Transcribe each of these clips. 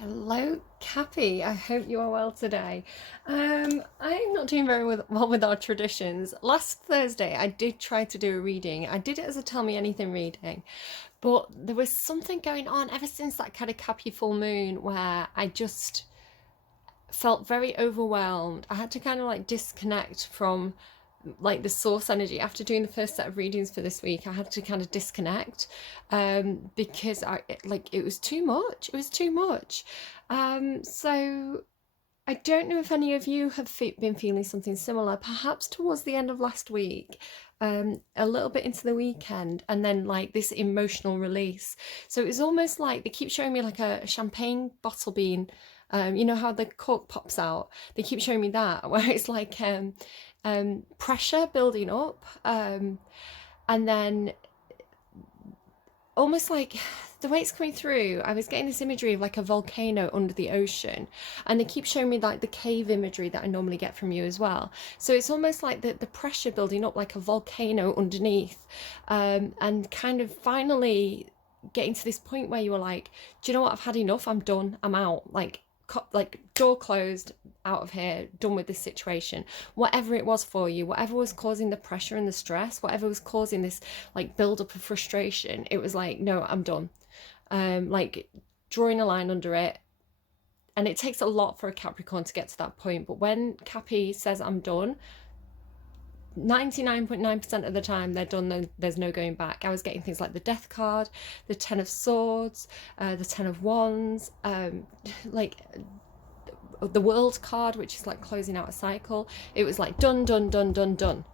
Hello, Cappy. I hope you are well today. I'm not doing very well with our traditions. Last Thursday, I did try to do a reading. I did it as a tell me anything reading, but there was something going on ever since that kind of Cappy full moon where I just felt very overwhelmed. I had to kind of like disconnect from like the source energy after doing the first set of readings for this week. I had to kind of disconnect because it was too much. It was too much. So I don't know if any of you have been feeling something similar, perhaps towards the end of last week, a little bit into the weekend, and then like this emotional release. So it was almost like they keep showing me like a champagne bottle being, you know how the cork pops out? They keep showing me that, where it's like pressure building up, and then almost like the way it's coming through, I was getting this imagery of like a volcano under the ocean, and they keep showing me like the cave imagery that I normally get from you as well. So it's almost like the pressure building up like a volcano underneath, and kind of finally getting to this point where you were like, do you know what, I've had enough, I'm done, I'm out, like door closed, out of here, done with this situation. Whatever it was for you, whatever was causing the pressure and the stress, whatever was causing this like build up of frustration, it was like, no, I'm done. Like drawing a line under it. And it takes a lot for a Capricorn to get to that point, but when Cappy says I'm done, 99.9% of the time they're done, then there's no going back. I was getting things like the Death card, the Ten of Swords, the Ten of Wands, like the World card, which is like closing out a cycle. It was like done, done, done, done, done,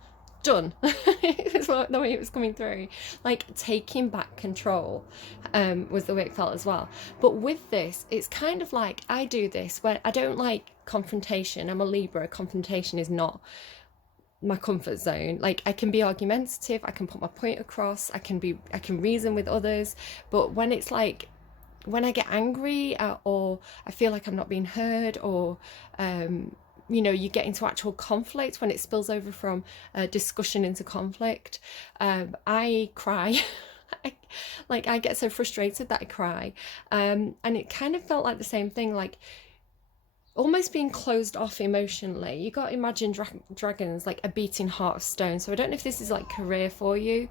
done. It was the way it was coming through, like taking back control, was the way it felt as well. But with this, it's kind of like I do this where I don't like confrontation. I'm a Libra. Confrontation is not my comfort zone. Like I can be argumentative, I can put my point across, I can reason with others, but when it's like when I get angry, or I feel like I'm not being heard, or you get into actual conflict, when it spills over from discussion into conflict, I cry. I get so frustrated that I cry, and it kind of felt like the same thing, like almost being closed off emotionally. You got to imagine dragons like a beating heart of stone. So I don't know if this is like career for you,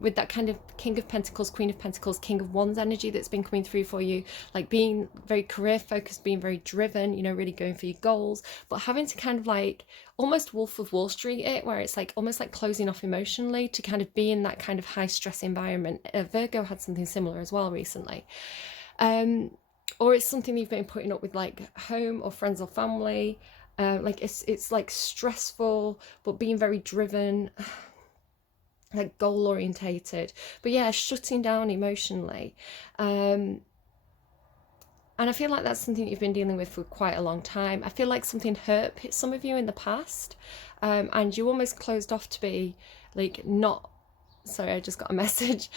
with that kind of King of Pentacles, Queen of Pentacles, King of Wands energy that's been coming through for you, like being very career focused, being very driven, really going for your goals, but having to kind of like almost Wolf of Wall Street it, where it's like almost like closing off emotionally to kind of be in that kind of high stress environment. Virgo had something similar as well recently. Or it's something you've been putting up with like home or friends or family. Like it's like stressful, but being very driven, like goal orientated. But yeah, shutting down emotionally. And I feel like that's something you've been dealing with for quite a long time. I feel like something hurt some of you in the past, and you almost closed off to be like not. Sorry, I just got a message.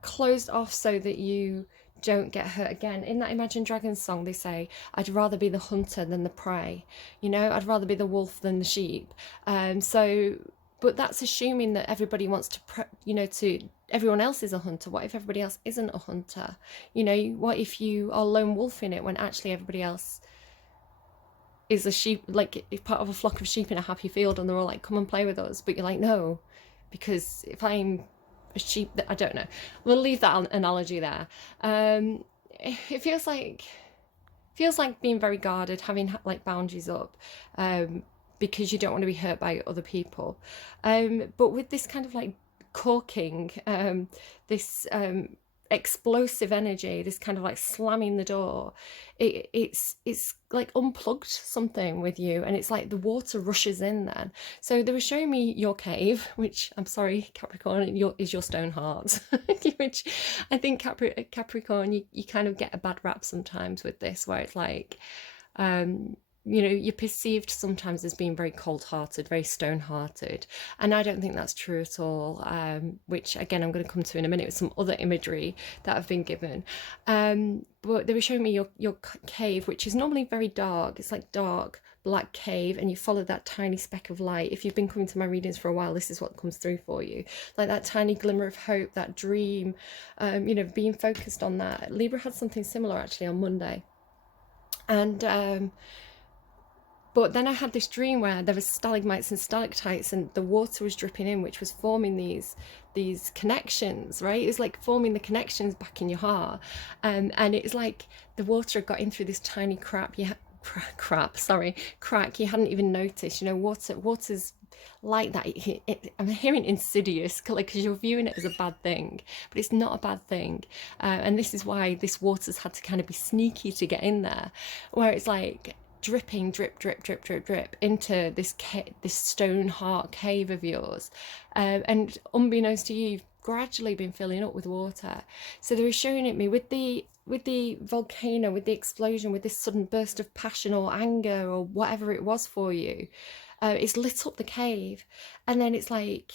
Closed off so that you don't get hurt again. In that Imagine Dragons song, they say, I'd rather be the hunter than the prey. I'd rather be the wolf than the sheep. But that's assuming that everybody wants to, everyone else is a hunter. What if everybody else isn't a hunter? What if you are lone wolf in it when actually everybody else is a sheep, like part of a flock of sheep in a happy field, and they're all like, come and play with us. But you're like, no, because if I'm a sheep, that I don't know. We'll leave that analogy there. It feels like being very guarded, having like boundaries up, because you don't want to be hurt by other people. But with this kind of like corking, this explosive energy, this kind of like slamming the door, it's like unplugged something with you, and it's like the water rushes in then. So they were showing me your cave, which I'm sorry, Capricorn, is your stone heart. Which I think Capricorn, you kind of get a bad rap sometimes with this, where it's like you're perceived sometimes as being very cold-hearted, very stone-hearted, and I don't think that's true at all, which again I'm going to come to in a minute with some other imagery that I've been given. But they were showing me your cave, which is normally very dark. It's like dark black cave and you follow that tiny speck of light. If you've been coming to my readings for a while, this is what comes through for you, like that tiny glimmer of hope, that dream, you know, being focused on that. Libra had something similar actually on Monday. And but then I had this dream where there were stalagmites and stalactites and the water was dripping in, which was forming these connections, right? It was like forming the connections back in your heart. And it's like the water had got in through this tiny crack you hadn't even noticed. You know, water's like that. I'm hearing insidious, because you're viewing it as a bad thing, but it's not a bad thing. And this is why this water's had to kind of be sneaky to get in there, where it's like dripping, drip, drip, drip, drip, drip into this stone heart cave of yours. And unbeknownst to you, you've gradually been filling up with water. So they were showing it me with the volcano, with the explosion, with this sudden burst of passion or anger or whatever it was for you. It's lit up the cave, and then it's like,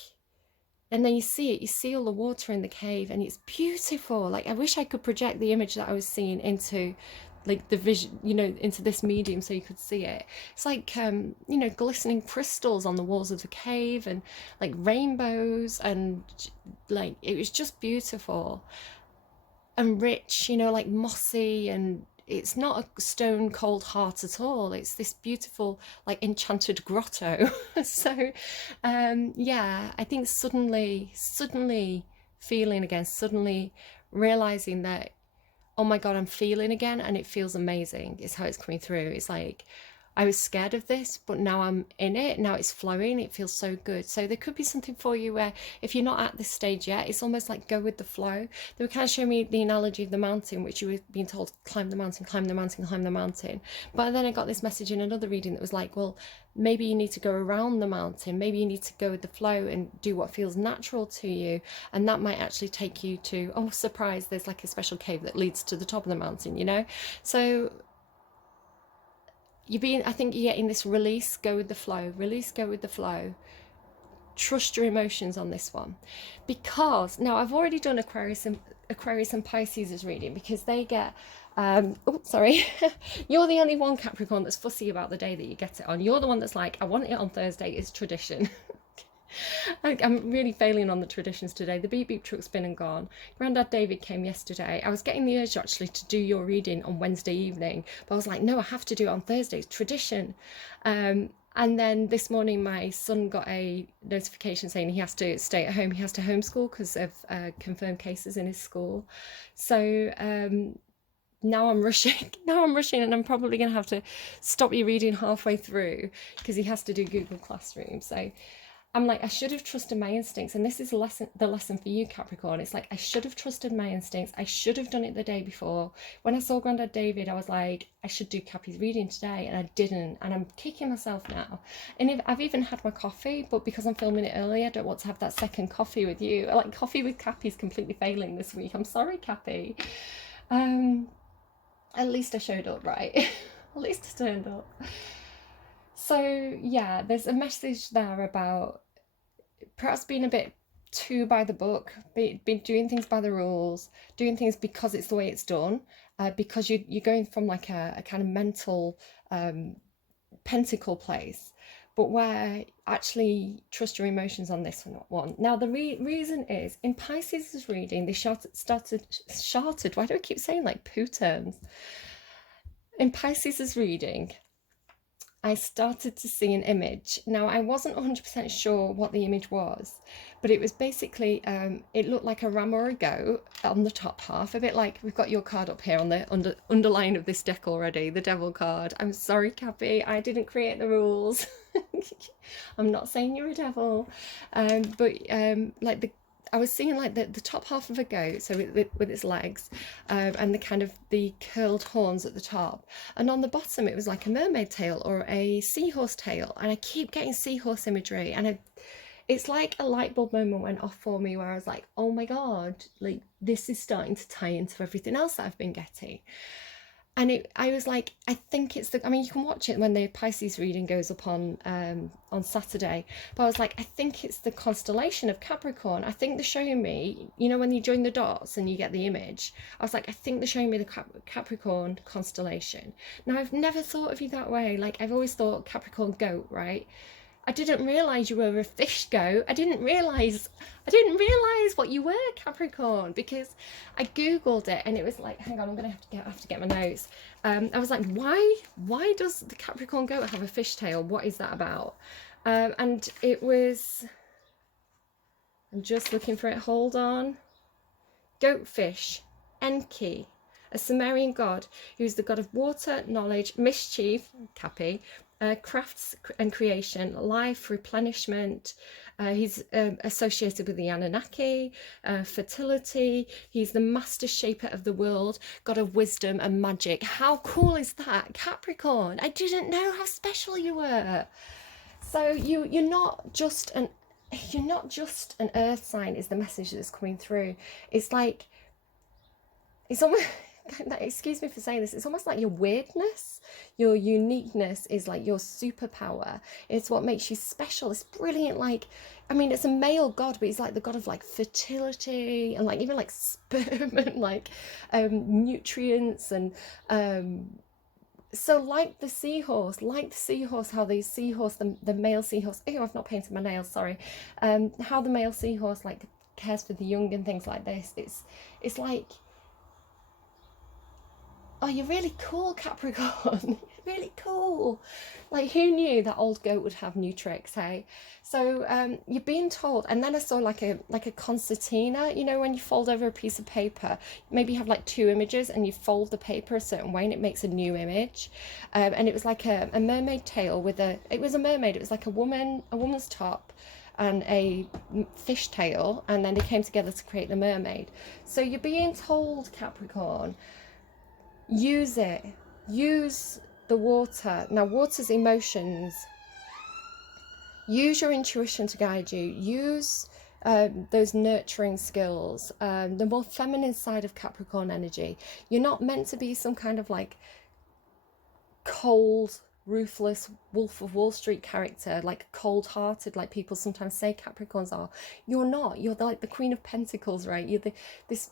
and then you see all the water in the cave, and it's beautiful. Like, I wish I could project the image that I was seeing into like the vision, you know, into this medium so you could see it. It's like you know, glistening crystals on the walls of the cave, and like rainbows, and like it was just beautiful and rich, you know, like mossy, and it's not a stone cold heart at all. It's this beautiful like enchanted grotto. So yeah, I think suddenly feeling again, suddenly realizing that, oh my God, I'm feeling again, and it feels amazing, is how it's coming through. It's like, I was scared of this, but now I'm in it, now it's flowing, it feels so good. So there could be something for you where if you're not at this stage yet, it's almost like go with the flow. They were kind of showing me the analogy of the mountain, which you were being told, climb the mountain, climb the mountain, climb the mountain. But then I got this message in another reading that was like, well, maybe you need to go around the mountain, maybe you need to go with the flow and do what feels natural to you, and that might actually take you to, oh surprise, there's like a special cave that leads to the top of the mountain, you know. So I think you're getting this release, go with the flow, release, go with the flow. Trust your emotions on this one, because now I've already done Aquarius and Pisces as reading, because they get oh sorry you're the only one, Capricorn, that's fussy about the day that you get it on. You're the one that's like, I want it on Thursday, it's tradition. I'm really failing on the traditions today. The beep beep truck's been and gone. Grandad David came yesterday. I was getting the urge actually to do your reading on Wednesday evening, but I was like, no, I have to do it on Thursday, it's tradition. And then this morning my son got a notification saying he has to stay at home, he has to homeschool because of confirmed cases in his school. So now I'm rushing and I'm probably gonna have to stop your reading halfway through because he has to do Google Classroom. So I'm like, I should have trusted my instincts. And this is the lesson for you, Capricorn. It's like, I should have trusted my instincts. I should have done it the day before. When I saw Grandad David, I was like, I should do Cappy's reading today. And I didn't. And I'm kicking myself now. And I've even had my coffee, but because I'm filming it early, I don't want to have that second coffee with you. Like, coffee with Cappy's completely failing this week. I'm sorry, Cappy. At least I showed up, right? At least I turned up. So yeah, there's a message there about perhaps being a bit too by the book, be doing things by the rules, doing things because it's the way it's done, because you're going from like a kind of mental pentacle place, but where actually trust your emotions on this one. Now the reason is, in Pisces' reading, they started, why do I keep saying like poo terms? In Pisces' reading, I started to see an image. Now, I wasn't 100% sure what the image was, but it was basically, it looked like a ram or a goat on the top half, a bit like, we've got your card up here on the underline of this deck already, the devil card. I'm sorry, Cappy, I didn't create the rules. I'm not saying you're a devil, but like I was seeing like the top half of a goat, so with its legs, and the kind of the curled horns at the top, and on the bottom it was like a mermaid tail or a seahorse tail, and I keep getting seahorse imagery, and it's like a light bulb moment went off for me where I was like, oh my God, like this is starting to tie into everything else that I've been getting. And I was like, I think it's the. I mean, you can watch it when the Pisces reading goes up on Saturday. But I was like, I think it's the constellation of Capricorn. I think they're showing me, you know, when you join the dots and you get the image. I was like, I think they're showing me the Capricorn constellation. Now, I've never thought of you that way. Like, I've always thought Capricorn goat, right? I didn't realise you were a fish goat. I didn't realise what you were, Capricorn, because I googled it and it was like, hang on, I'm gonna have to get my notes. I was like, why does the Capricorn goat have a fishtail? What is that about? And it was, I'm just looking for it. Hold on. Goatfish, Enki, a Sumerian god who's the god of water, knowledge, mischief, Cappy, crafts and creation, life, replenishment. He's associated with the Anunnaki, fertility. He's the master shaper of the world, god of wisdom and magic. How cool is that, Capricorn? I didn't know how special you were. So you're not just an earth sign, is the message that's coming through. It's like, it's almost, excuse me for saying this, it's almost like your weirdness, your uniqueness is like your superpower. It's what makes you special. It's brilliant. Like, I mean, it's a male god, but he's like the god of like fertility and like even like sperm and like nutrients and so like the seahorse, how the seahorse, the male seahorse, oh, I've not painted my nails, sorry, how the male seahorse like cares for the young and things like this. It's like, oh, you're really cool, Capricorn. Really cool. Like, who knew that old goat would have new tricks, hey? So you're being told, and then I saw like a concertina, you know, when you fold over a piece of paper, maybe you have like two images and you fold the paper a certain way and it makes a new image. And it was like a mermaid tail with it was a mermaid, it was like a woman's top and a fish tail, and then they came together to create the mermaid. So you're being told, Capricorn, use it. Use the water. Now, water's emotions. Use your intuition to guide you. Use those nurturing skills, the more feminine side of Capricorn energy. You're not meant to be some kind of like cold, ruthless Wolf of Wall Street character, like cold-hearted, like people sometimes say Capricorns are. You're not. You're like the Queen of Pentacles, right? You're this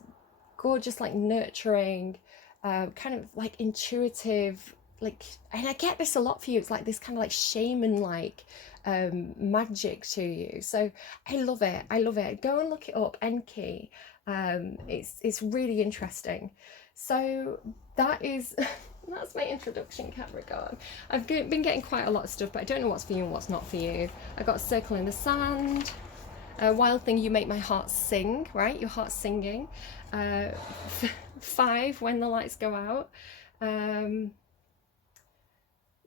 gorgeous, like nurturing, kind of like intuitive, like, and I get this a lot for you, it's like this kind of like shaman like magic to you. So I love it. Go and look it up, Enki. It's really interesting. So that is that's my introduction, Capricorn. I've been getting quite a lot of stuff, but I don't know what's for you and what's not for you. I got a circle in the sand. Wild thing, you make my heart sing, right? Your heart's singing. 5, when the lights go out.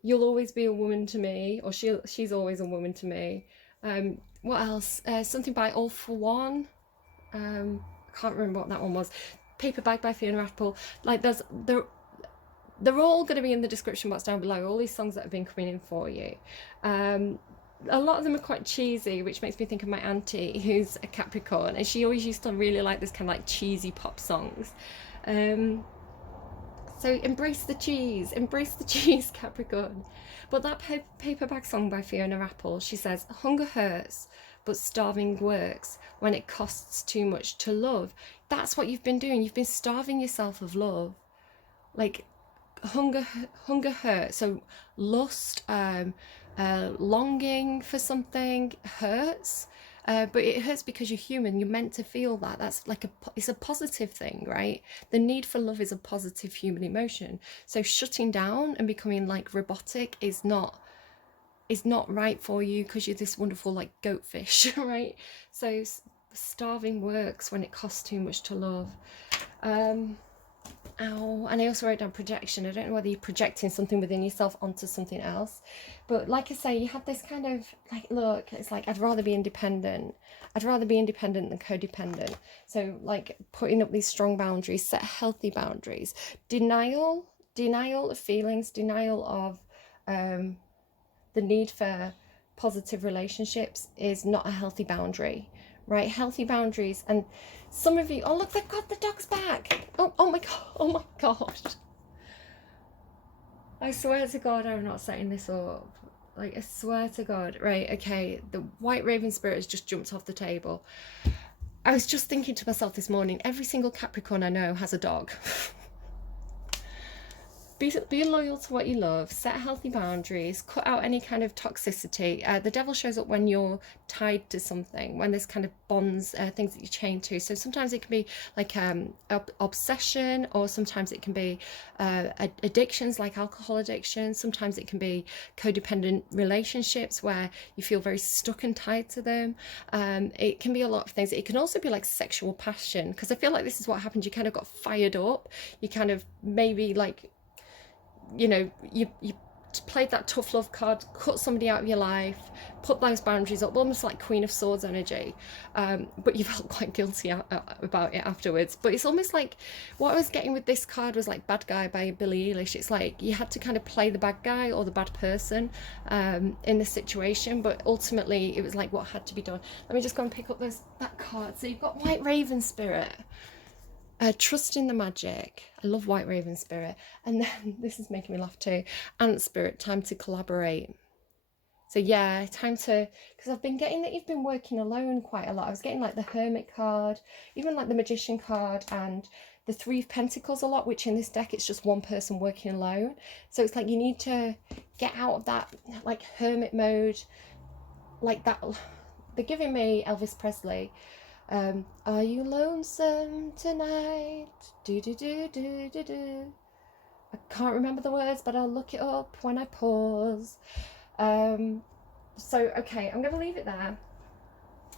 You'll always be a woman to me, or she's always a woman to me. What else? Something by All For One. I can't remember what that one was. Paper Bag by Fiona Apple. Like they're all going to be in the description box down below, all these songs that have been coming in for you. A lot of them are quite cheesy, which makes me think of my auntie, who's a Capricorn, and she always used to really like this kind of like cheesy pop songs. So embrace the cheese, Capricorn. But that Paper Bag song by Fiona Apple, she says, hunger hurts, but starving works when it costs too much to love. That's what you've been doing. You've been starving yourself of love. Like, hunger hurts. So lust, longing for something hurts, but it hurts because you're human. You're meant to feel that. That's like it's a positive thing, right? The need for love is a positive human emotion. So shutting down and becoming like robotic is not right for you, because you're this wonderful like goatfish, right? So starving works when it costs too much to love. Ow. And I also wrote down projection. I don't know whether you're projecting something within yourself onto something else, but like I say, you have this kind of like, look, it's like, I'd rather be independent than codependent. So like putting up these strong boundaries, set healthy boundaries. Denial of feelings, denial of the need for positive relationships is not a healthy boundary, right? Healthy boundaries. And some of you, oh look, they've got the dogs back. Oh my god, oh my gosh. I swear to God, I'm not setting this up. Like, I swear to God. Right, okay, the white raven spirit has just jumped off the table. I was just thinking to myself this morning, every single Capricorn I know has a dog. Be loyal to what you love, set healthy boundaries, cut out any kind of toxicity. The devil shows up when you're tied to something, when there's kind of bonds, things that you chain to. So sometimes it can be like obsession, or sometimes it can be addictions like alcohol addiction. Sometimes it can be codependent relationships where you feel very stuck and tied to them. It can be a lot of things. It can also be like sexual passion, because I feel like this is what happened. You kind of got fired up. You kind of maybe like, you know, you played that tough love card, cut somebody out of your life, put those boundaries up, almost like Queen of Swords energy, but you felt quite guilty about it afterwards. But it's almost like what I was getting with this card was like Bad Guy by Billie Eilish. It's like you had to kind of play the bad guy or the bad person in the situation, but ultimately it was like what had to be done. Let me just go and pick up that card. So you've got White Raven Spirit. Trust in the magic. I love White Raven Spirit. And then this is making me laugh too. Ant Spirit, time to collaborate. So yeah, time to, because I've been getting that you've been working alone quite a lot. I was getting like the Hermit card, even like the Magician card, and the Three of Pentacles a lot, which in this deck it's just one person working alone. So it's like you need to get out of that like hermit mode, like that. They're giving me Elvis Presley. Are you lonesome tonight? Do do do do do do. I can't remember the words, but I'll look it up when I pause. So okay, I'm gonna leave it there.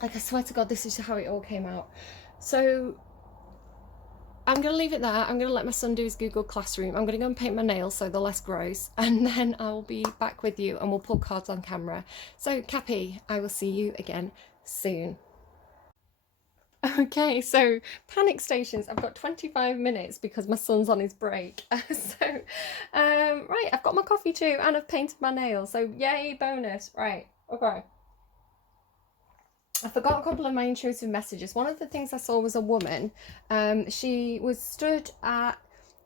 Like, I swear to God, this is how it all came out. So I'm gonna leave it there. I'm gonna let my son do his Google Classroom. I'm gonna go and paint my nails so they're less gross, and then I'll be back with you and we'll pull cards on camera. So Cappy, I will see you again soon. Okay, so panic stations. I've got 25 minutes because my son's on his break. Right, I've got my coffee too, and I've painted my nails. So yay, bonus. Right, okay. I forgot a couple of my intrusive messages. One of the things I saw was a woman. She was stood at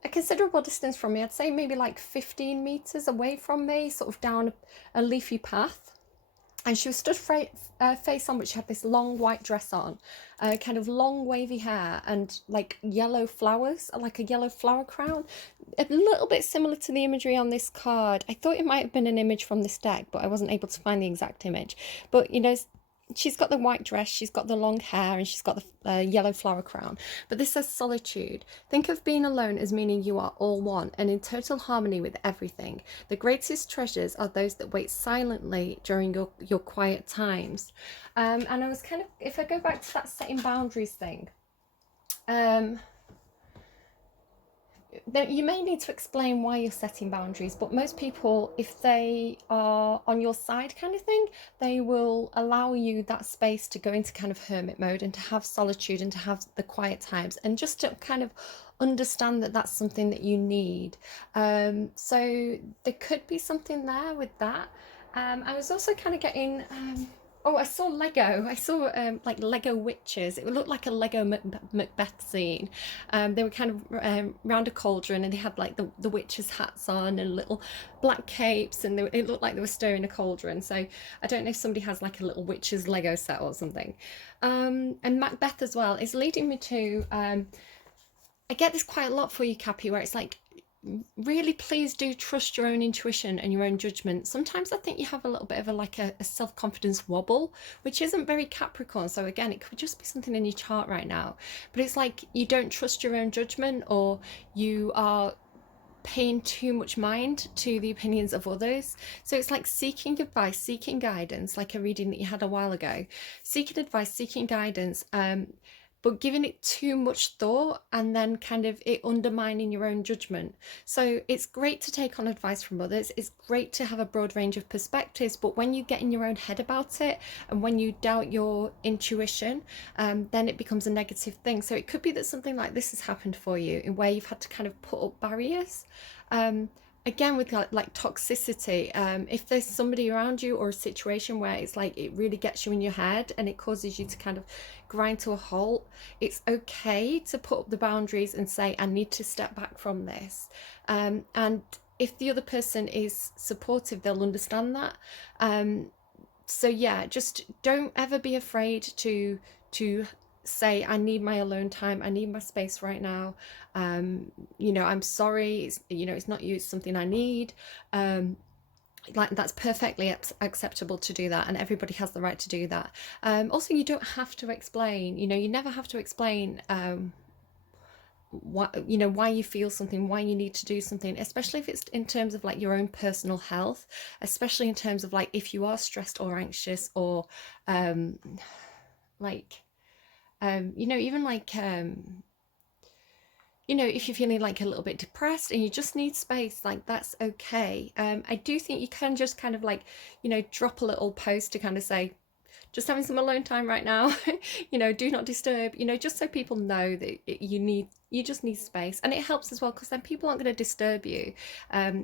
a considerable distance from me. I'd say maybe like 15 meters away from me, sort of down a leafy path. And she was stood face on, but she had this long white dress on, kind of long wavy hair, and like yellow flowers, like a yellow flower crown. A little bit similar to the imagery on this card. I thought it might have been an image from this deck, but I wasn't able to find the exact image. But you know, she's got the white dress, she's got the long hair, and she's got the yellow flower crown. But this says solitude. Think of being alone as meaning you are all one and in total harmony with everything. The greatest treasures are those that wait silently during your quiet times. And I was kind of, if I go back to that setting boundaries thing, you may need to explain why you're setting boundaries, but most people, if they are on your side kind of thing, they will allow you that space to go into kind of hermit mode and to have solitude and to have the quiet times, and just to kind of understand that that's something that you need. So there could be something there with that. I was also kind of getting oh, I saw Lego. I saw like Lego witches. It looked like a Lego Macbeth scene. They were kind of round a cauldron, and they had like the witches' hats on and little black capes, and it looked like they were stirring a cauldron. So I don't know if somebody has like a little witches Lego set or something. And Macbeth as well is leading me to. I get this quite a lot for you, Cappy, where it's like, really please do trust your own intuition and your own judgment. Sometimes I think you have a little bit of a self-confidence wobble, which isn't very Capricorn. So again, it could just be something in your chart right now, but it's like you don't trust your own judgment, or you are paying too much mind to the opinions of others. So it's like seeking advice, seeking guidance, like a reading that you had a while ago, seeking advice, seeking guidance, but giving it too much thought and then kind of it undermining your own judgment. So it's great to take on advice from others. It's great to have a broad range of perspectives, but when you get in your own head about it and when you doubt your intuition, then it becomes a negative thing. So it could be that something like this has happened for you, in where you've had to kind of put up barriers. Again, with like toxicity, if there's somebody around you or a situation where it's like it really gets you in your head and it causes you to kind of grind to a halt, it's okay to put up the boundaries and say, I need to step back from this. And if the other person is supportive, they'll understand that. So yeah, just don't ever be afraid to say, I need my alone time, I need my space right now. You know, I'm sorry, you know, it's not you, it's something I need. Like, that's perfectly acceptable to do that, and everybody has the right to do that. Also, you don't have to explain, you know, you never have to explain why, you know, why you feel something, why you need to do something, especially if it's in terms of like your own personal health, especially in terms of like if you are stressed or anxious, or like you know, even like you know, if you're feeling like a little bit depressed and you just need space, like, that's okay. I do think you can just kind of like, you know, drop a little post to kind of say, just having some alone time right now. You know, do not disturb, you know, just so people know that you just need space. And it helps as well, because then people aren't going to disturb you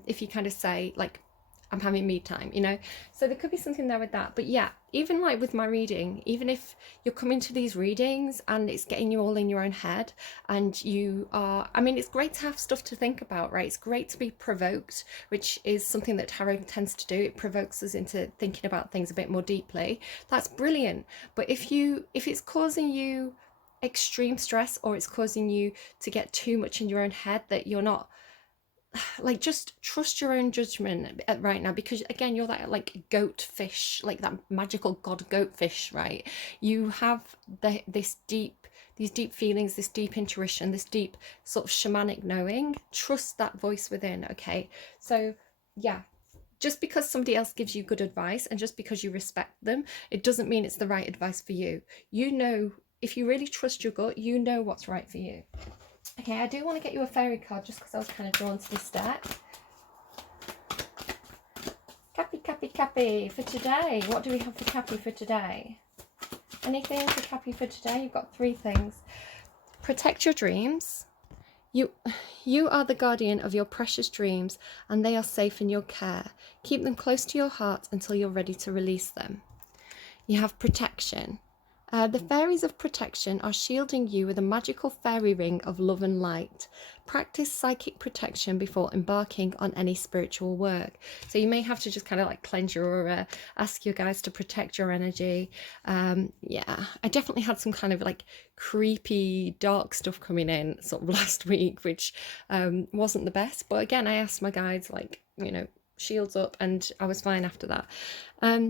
if you kind of say like, I'm having me time, you know. So there could be something there with that. But yeah, even like with my reading, even if you're coming to these readings and it's getting you all in your own head, and you are, I mean, it's great to have stuff to think about, right? It's great to be provoked, which is something that tarot tends to do. It provokes us into thinking about things a bit more deeply. That's brilliant. But if it's causing you extreme stress, or it's causing you to get too much in your own head, that you're not, like, just trust your own judgment right now, because again, you're that like goat fish, like that magical god goat fish, right? You have these deep feelings, this deep intuition, this deep sort of shamanic knowing. Trust that voice within. Okay, so yeah, just because somebody else gives you good advice, and just because you respect them, it doesn't mean it's the right advice for you. You know, if you really trust your gut, you know what's right for you. Okay, I do want to get you a fairy card, just because I was kind of drawn to this deck. Cappy, Cappy, Cappy for today. What do we have for Cappy for today? Anything for Cappy for today? You've got 3 things. Protect your dreams. You are the guardian of your precious dreams, and they are safe in your care. Keep them close to your heart until you're ready to release them. You have protection. The fairies of protection are shielding you with a magical fairy ring of love and light. Practice psychic protection before embarking on any spiritual work. So you may have to just kind of like cleanse your aura, ask your guides to protect your energy. Yeah, I definitely had some kind of like creepy, dark stuff coming in sort of last week, which wasn't the best. But again, I asked my guides, like, you know, shields up, and I was fine after that.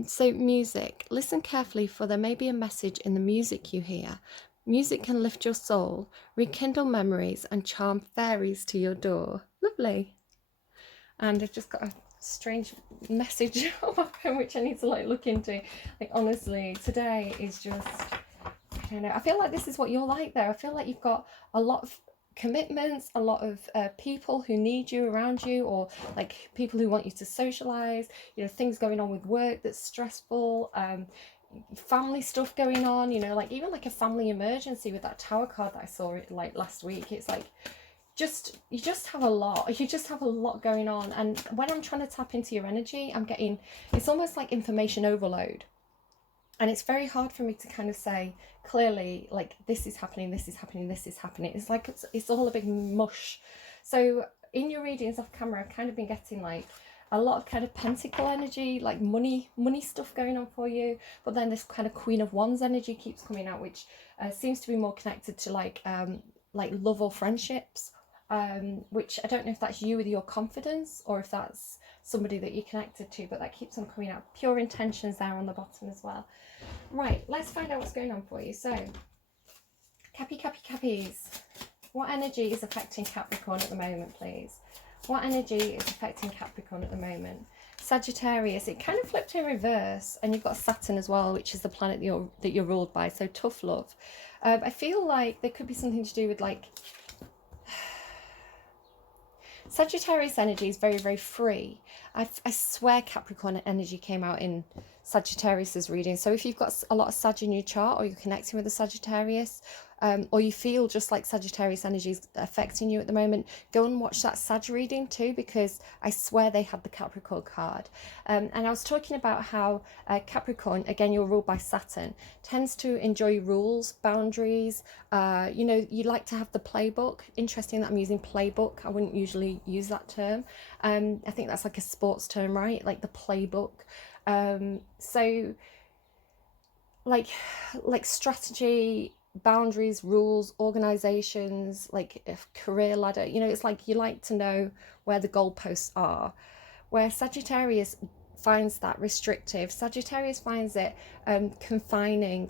So music, listen carefully, for there may be a message in the music you hear. Music can lift your soul, rekindle memories, and charm fairies to your door. Lovely. And I've just got a strange message on my phone which I need to like look into. Like, honestly, today is just, I don't know, I feel like this is what you're like there. I feel like you've got a lot of commitments, a lot of people who need you around you, or like people who want you to socialize, you know, things going on with work that's stressful, family stuff going on, you know, like even like a family emergency with that Tower card that I saw like last week. It's like, you just have a lot going on. And when I'm trying to tap into your energy, I'm getting, it's almost like information overload. And it's very hard for me to kind of say clearly, like, this is happening, this is happening, this is happening. It's like it's all a big mush. So in your readings off camera, I've kind of been getting like a lot of kind of pentacle energy, like money stuff going on for you. But then this kind of Queen of Wands energy keeps coming out, which seems to be more connected to like love or friendships. Which I don't know if that's you with your confidence, or if that's somebody that you're connected to, but that keeps on coming out. Pure intentions there on the bottom as well. Right, let's find out what's going on for you. So, Cappy, Cappy, Cappies, what energy is affecting Capricorn at the moment, please? What energy is affecting Capricorn at the moment? Sagittarius, it kind of flipped in reverse, and you've got Saturn as well, which is the planet that you're ruled by, so tough love. I feel like there could be something to do with like, Sagittarius energy is very, very free. I swear Capricorn energy came out in Sagittarius's reading. So if you've got a lot of Sag in your chart, or you're connecting with a Sagittarius, or you feel just like Sagittarius energy is affecting you at the moment, go and watch that Sag reading too, because I swear they had the Capricorn card. And I was talking about how Capricorn, again, you're ruled by Saturn, tends to enjoy rules, boundaries. You know, you like to have the playbook. Interesting that I'm using playbook. I wouldn't usually use that term. I think that's like a sports term, right? Like the playbook. So like strategy, boundaries, rules, organizations, like a career ladder, you know, it's like you like to know where the goalposts are. Where Sagittarius finds that restrictive, Sagittarius finds it confining.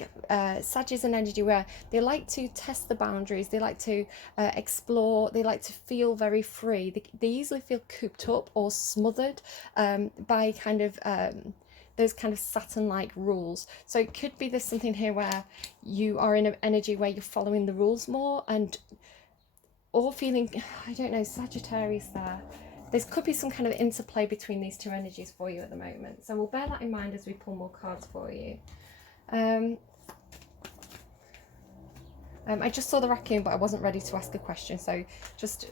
Sag is an energy where they like to test the boundaries, they like to explore, they like to feel very free. They easily feel cooped up or smothered by kind of those kind of Saturn-like rules. So it could be there's something here where you are in an energy where you're following the rules more, and or feeling, I don't know, Sagittarius there. There could be some kind of interplay between these two energies for you at the moment. So we'll bear that in mind as we pull more cards for you. I just saw the raccoon, but I wasn't ready to ask a question. So just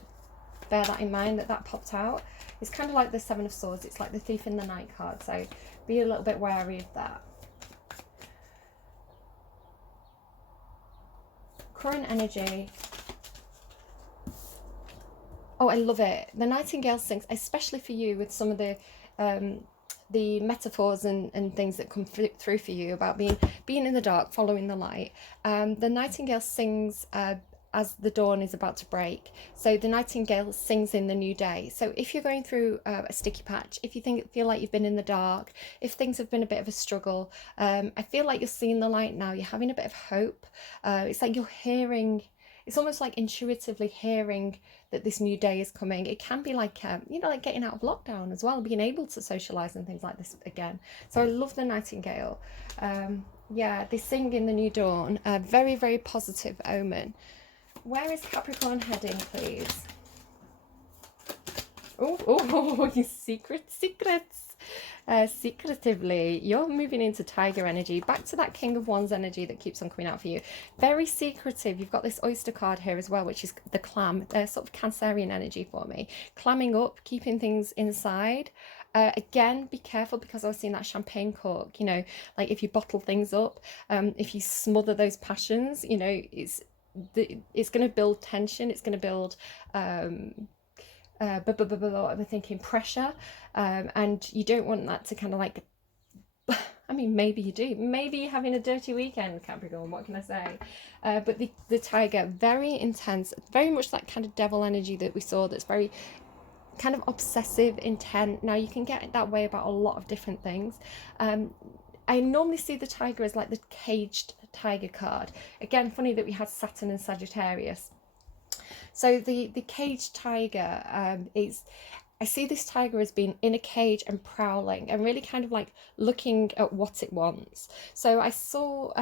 bear that in mind, that popped out. It's kind of like the Seven of Swords. It's like the Thief in the Night card. So be a little bit wary of that. Current energy. Oh, I love it. The Nightingale sings, especially for you with some of the metaphors and things that come through for you about being in the dark, following the light. The Nightingale sings as the dawn is about to break. So the Nightingale sings in the new day. So if you're going through a sticky patch, if you feel like you've been in the dark, if things have been a bit of a struggle, I feel like you're seeing the light now. You're having a bit of hope. It's like you're hearing, it's almost like intuitively hearing that this new day is coming. It can be like, you know, like getting out of lockdown as well, being able to socialise and things like this again. So I love the Nightingale. Yeah, they sing in the new dawn. Very, very positive omen. Where is Capricorn heading, please? Oh, you secrets. Secretively, you're moving into Tiger energy, back to that King of Wands energy that keeps on coming out for you. Very secretive. You've got this Oyster card here as well, which is the clam, sort of Cancerian energy for me. Clamming up, keeping things inside. Again, be careful, because I was seeing that champagne cork, you know, like if you bottle things up, if you smother those passions, you know, it's going to build tension, it's going to build I'm thinking pressure, and you don't want that to kind of like, I mean, maybe you do, maybe you're having a dirty weekend, Capricorn, what can I say? But the Tiger, very intense, very much that kind of devil energy that we saw, that's very kind of obsessive, intent. Now you can get that way about a lot of different things. I normally see the Tiger as like the caged tiger card. Again, funny that we had Saturn and Sagittarius. So the caged tiger is, I see this tiger as being in a cage and prowling and really kind of like looking at what it wants. So I saw,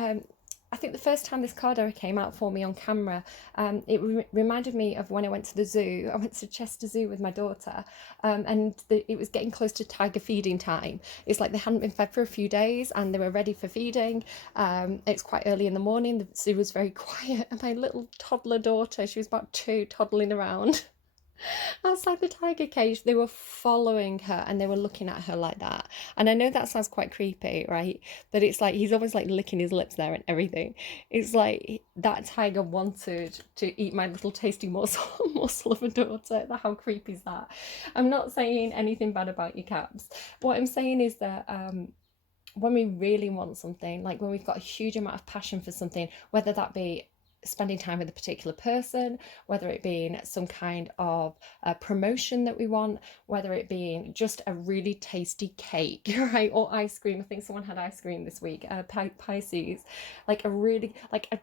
I think the first time this card ever came out for me on camera, it reminded me of when I went to the zoo. I went to Chester Zoo with my daughter, and it was getting close to tiger feeding time. It's like they hadn't been fed for a few days and they were ready for feeding. It's quite early in the morning. The zoo was very quiet, and my little toddler daughter, she was about 2, toddling around outside the tiger cage. They were following her and they were looking at her like that. And I know that sounds quite creepy, right? But it's like he's almost like licking his lips there and everything. It's like that tiger wanted to eat my little tasty morsel of a daughter. How creepy is that? I'm not saying anything bad about your caps. What I'm saying is that when we really want something, like when we've got a huge amount of passion for something, whether that be spending time with a particular person, whether it being some kind of promotion that we want, whether it being just a really tasty cake, right, or ice cream. I think someone had ice cream this week, Pisces, like a really, like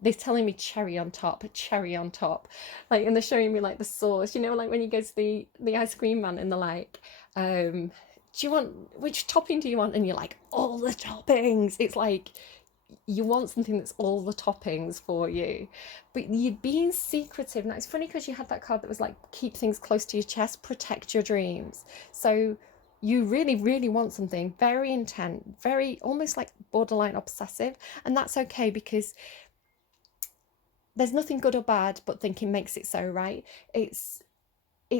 they're telling me cherry on top, like, and they're showing me like the sauce, you know, like when you go to the ice cream man and they're like, do you want, which topping do you want? And you're like, all the toppings. It's like, you want something that's all the toppings for you, but you're being secretive. Now it's funny because you had that card that was like, keep things close to your chest, protect your dreams. So you really, really want something very intent, very almost like borderline obsessive, and that's okay, because there's nothing good or bad, but thinking makes it so, right? It's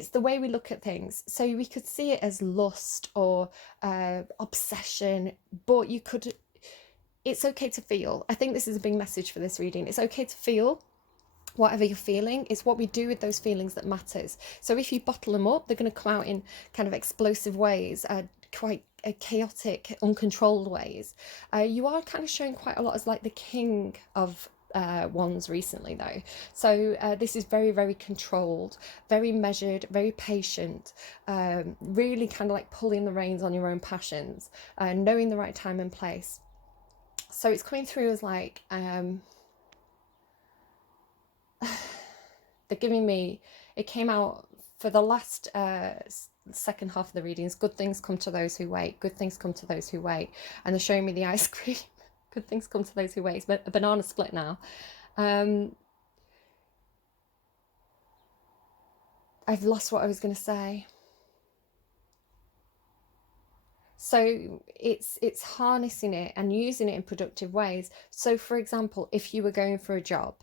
the way we look at things. So we could see it as lust or obsession, but it's okay to feel. I think this is a big message for this reading. It's okay to feel whatever you're feeling. It's what we do with those feelings that matters. So if you bottle them up, they're going to come out in kind of explosive ways, quite chaotic, uncontrolled ways. You are kind of showing quite a lot as like the king of wands recently though. So this is very, very controlled, very measured, very patient, really kind of like pulling the reins on your own passions, knowing the right time and place. So it's coming through as like they're giving me, it came out for the last second half of the readings, good things come to those who wait, good things come to those who wait. And they're showing me the ice cream. Good things come to those who wait. It's a banana split now. I've lost what I was going to say. So it's harnessing it and using it in productive ways. So for example, if you were going for a job,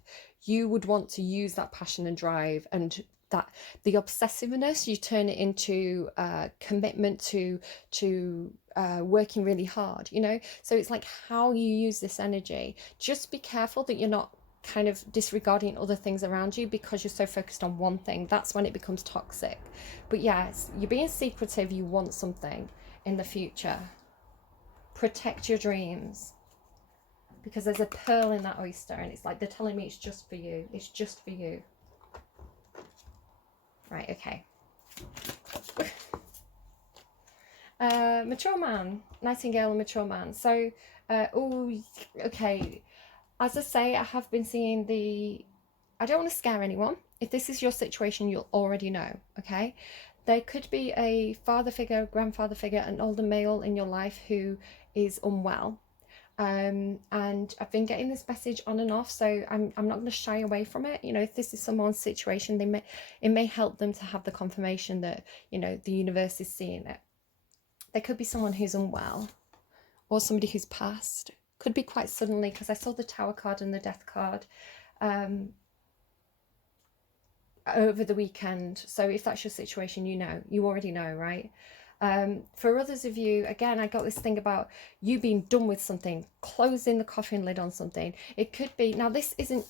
you would want to use that passion and drive, and that the obsessiveness, you turn it into commitment to working really hard, you know. So it's like how you use this energy. Just be careful that you're not kind of disregarding other things around you because you're so focused on one thing. That's when it becomes toxic. But yes, you're being secretive, you want something in the future. Protect your dreams, because there's a pearl in that oyster, and it's like they're telling me it's just for you. It's just for you. Right, okay. Mature man, Nightingale and mature man. So, oh, okay. As I say, I have been seeing I don't want to scare anyone. If this is your situation, you'll already know, okay? There could be a father figure, grandfather figure, an older male in your life who is unwell. And I've been getting this message on and off, so I'm not going to shy away from it. You know, if this is someone's situation, it may help them to have the confirmation that, you know, the universe is seeing it. There could be someone who's unwell, or somebody who's passed. Could be quite suddenly, because I saw the Tower card and the Death card over the weekend. So if that's your situation, you already know, right? For others of you, again, I got this thing about you being done with something, closing the coffin lid on something. It could be, now this isn't,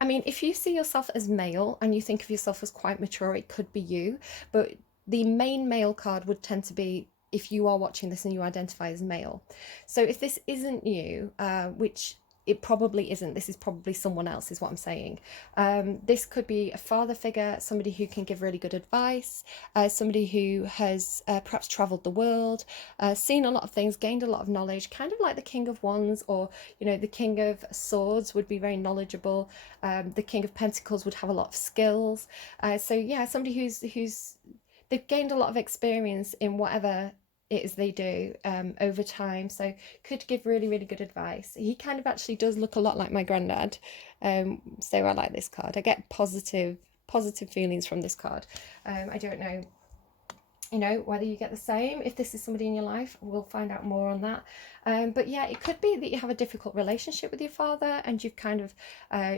I mean, if you see yourself as male and you think of yourself as quite mature, it could be you, but the main male card would tend to be if you are watching this and you identify as male. So if this isn't you, which it probably isn't, this is probably someone else, is what I'm saying. This could be a father figure, somebody who can give really good advice, somebody who has perhaps traveled the world, seen a lot of things, gained a lot of knowledge, kind of like the King of Wands, or, you know, the King of Swords would be very knowledgeable. The King of Pentacles would have a lot of skills. So yeah, somebody who's they've gained a lot of experience in whatever it is they do over time, so could give really, really good advice. He kind of actually does look a lot like my granddad, so I like this card. I get positive feelings from this card. I don't know, you know, whether you get the same. If this is somebody in your life, we'll find out more on that. But yeah, it could be that you have a difficult relationship with your father, and you've kind of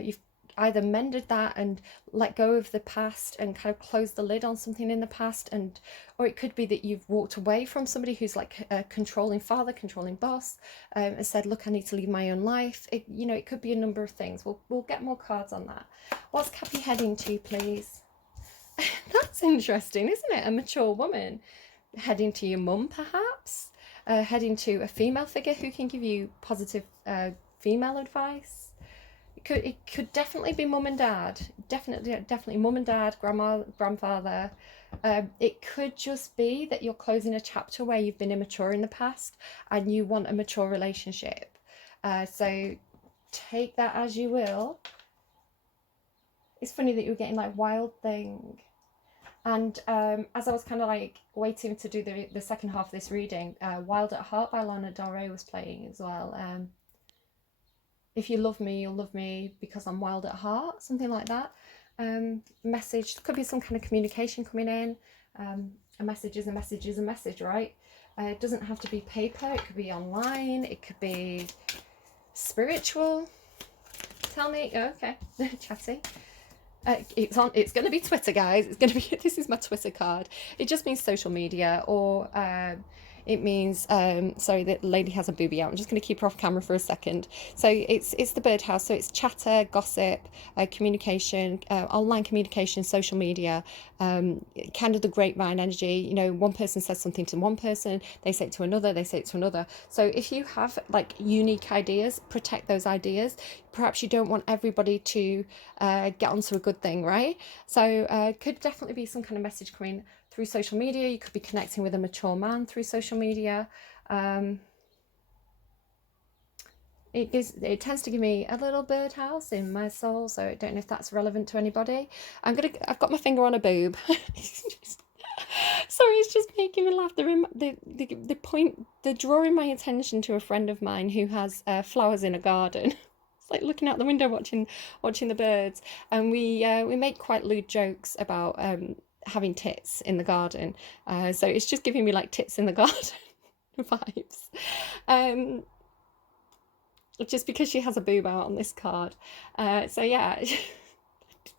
you've either mended that and let go of the past and kind of closed the lid on something in the past, and or it could be that you've walked away from somebody who's like a controlling father, controlling boss, and said, look, I need to lead my own life. It, you know, it could be a number of things. We'll get more cards on that. What's Cappy heading to, please? That's interesting, isn't it? A mature woman heading to your mum, perhaps, heading to a female figure who can give you positive female advice. It could definitely be mum and dad. Definitely mum and dad, grandma, grandfather. It could just be that you're closing a chapter where you've been immature in the past and you want a mature relationship. So take that as you will. It's funny that you're getting like Wild Thing. And as I was kind of like waiting to do the second half of this reading, Wild at Heart by Lana Del Rey was playing as well. If you love me, you'll love me because I'm wild at heart, something like that. Message, could be some kind of communication coming in. A message is a message is a message, right? It doesn't have to be paper, it could be online, it could be spiritual. tell me. Oh, okay, chatty. It's on. It's going to be Twitter, guys. It's going to be. This is my Twitter card. It just means social media, or it means. Sorry, the lady has a booby out. I'm just going to keep her off camera for a second. So it's the birdhouse. So it's chatter, gossip, communication, online communication, social media, kind of the grapevine energy. You know, one person says something to one person, they say it to another, they say it to another. So if you have like unique ideas, protect those ideas. Perhaps you don't want everybody to get onto a good thing, right? So could definitely be some kind of message coming through social media. You could be connecting with a mature man through social media. It tends to give me a little birdhouse in my soul, so I don't know if that's relevant to anybody. I've got my finger on a boob. Sorry, it's just making me laugh. They're drawing my attention to a friend of mine who has flowers in a garden. It's like looking out the window watching the birds, and we make quite lewd jokes about having tits in the garden. So it's just giving me like tits in the garden vibes. Just because she has a boob out on this card. So yeah,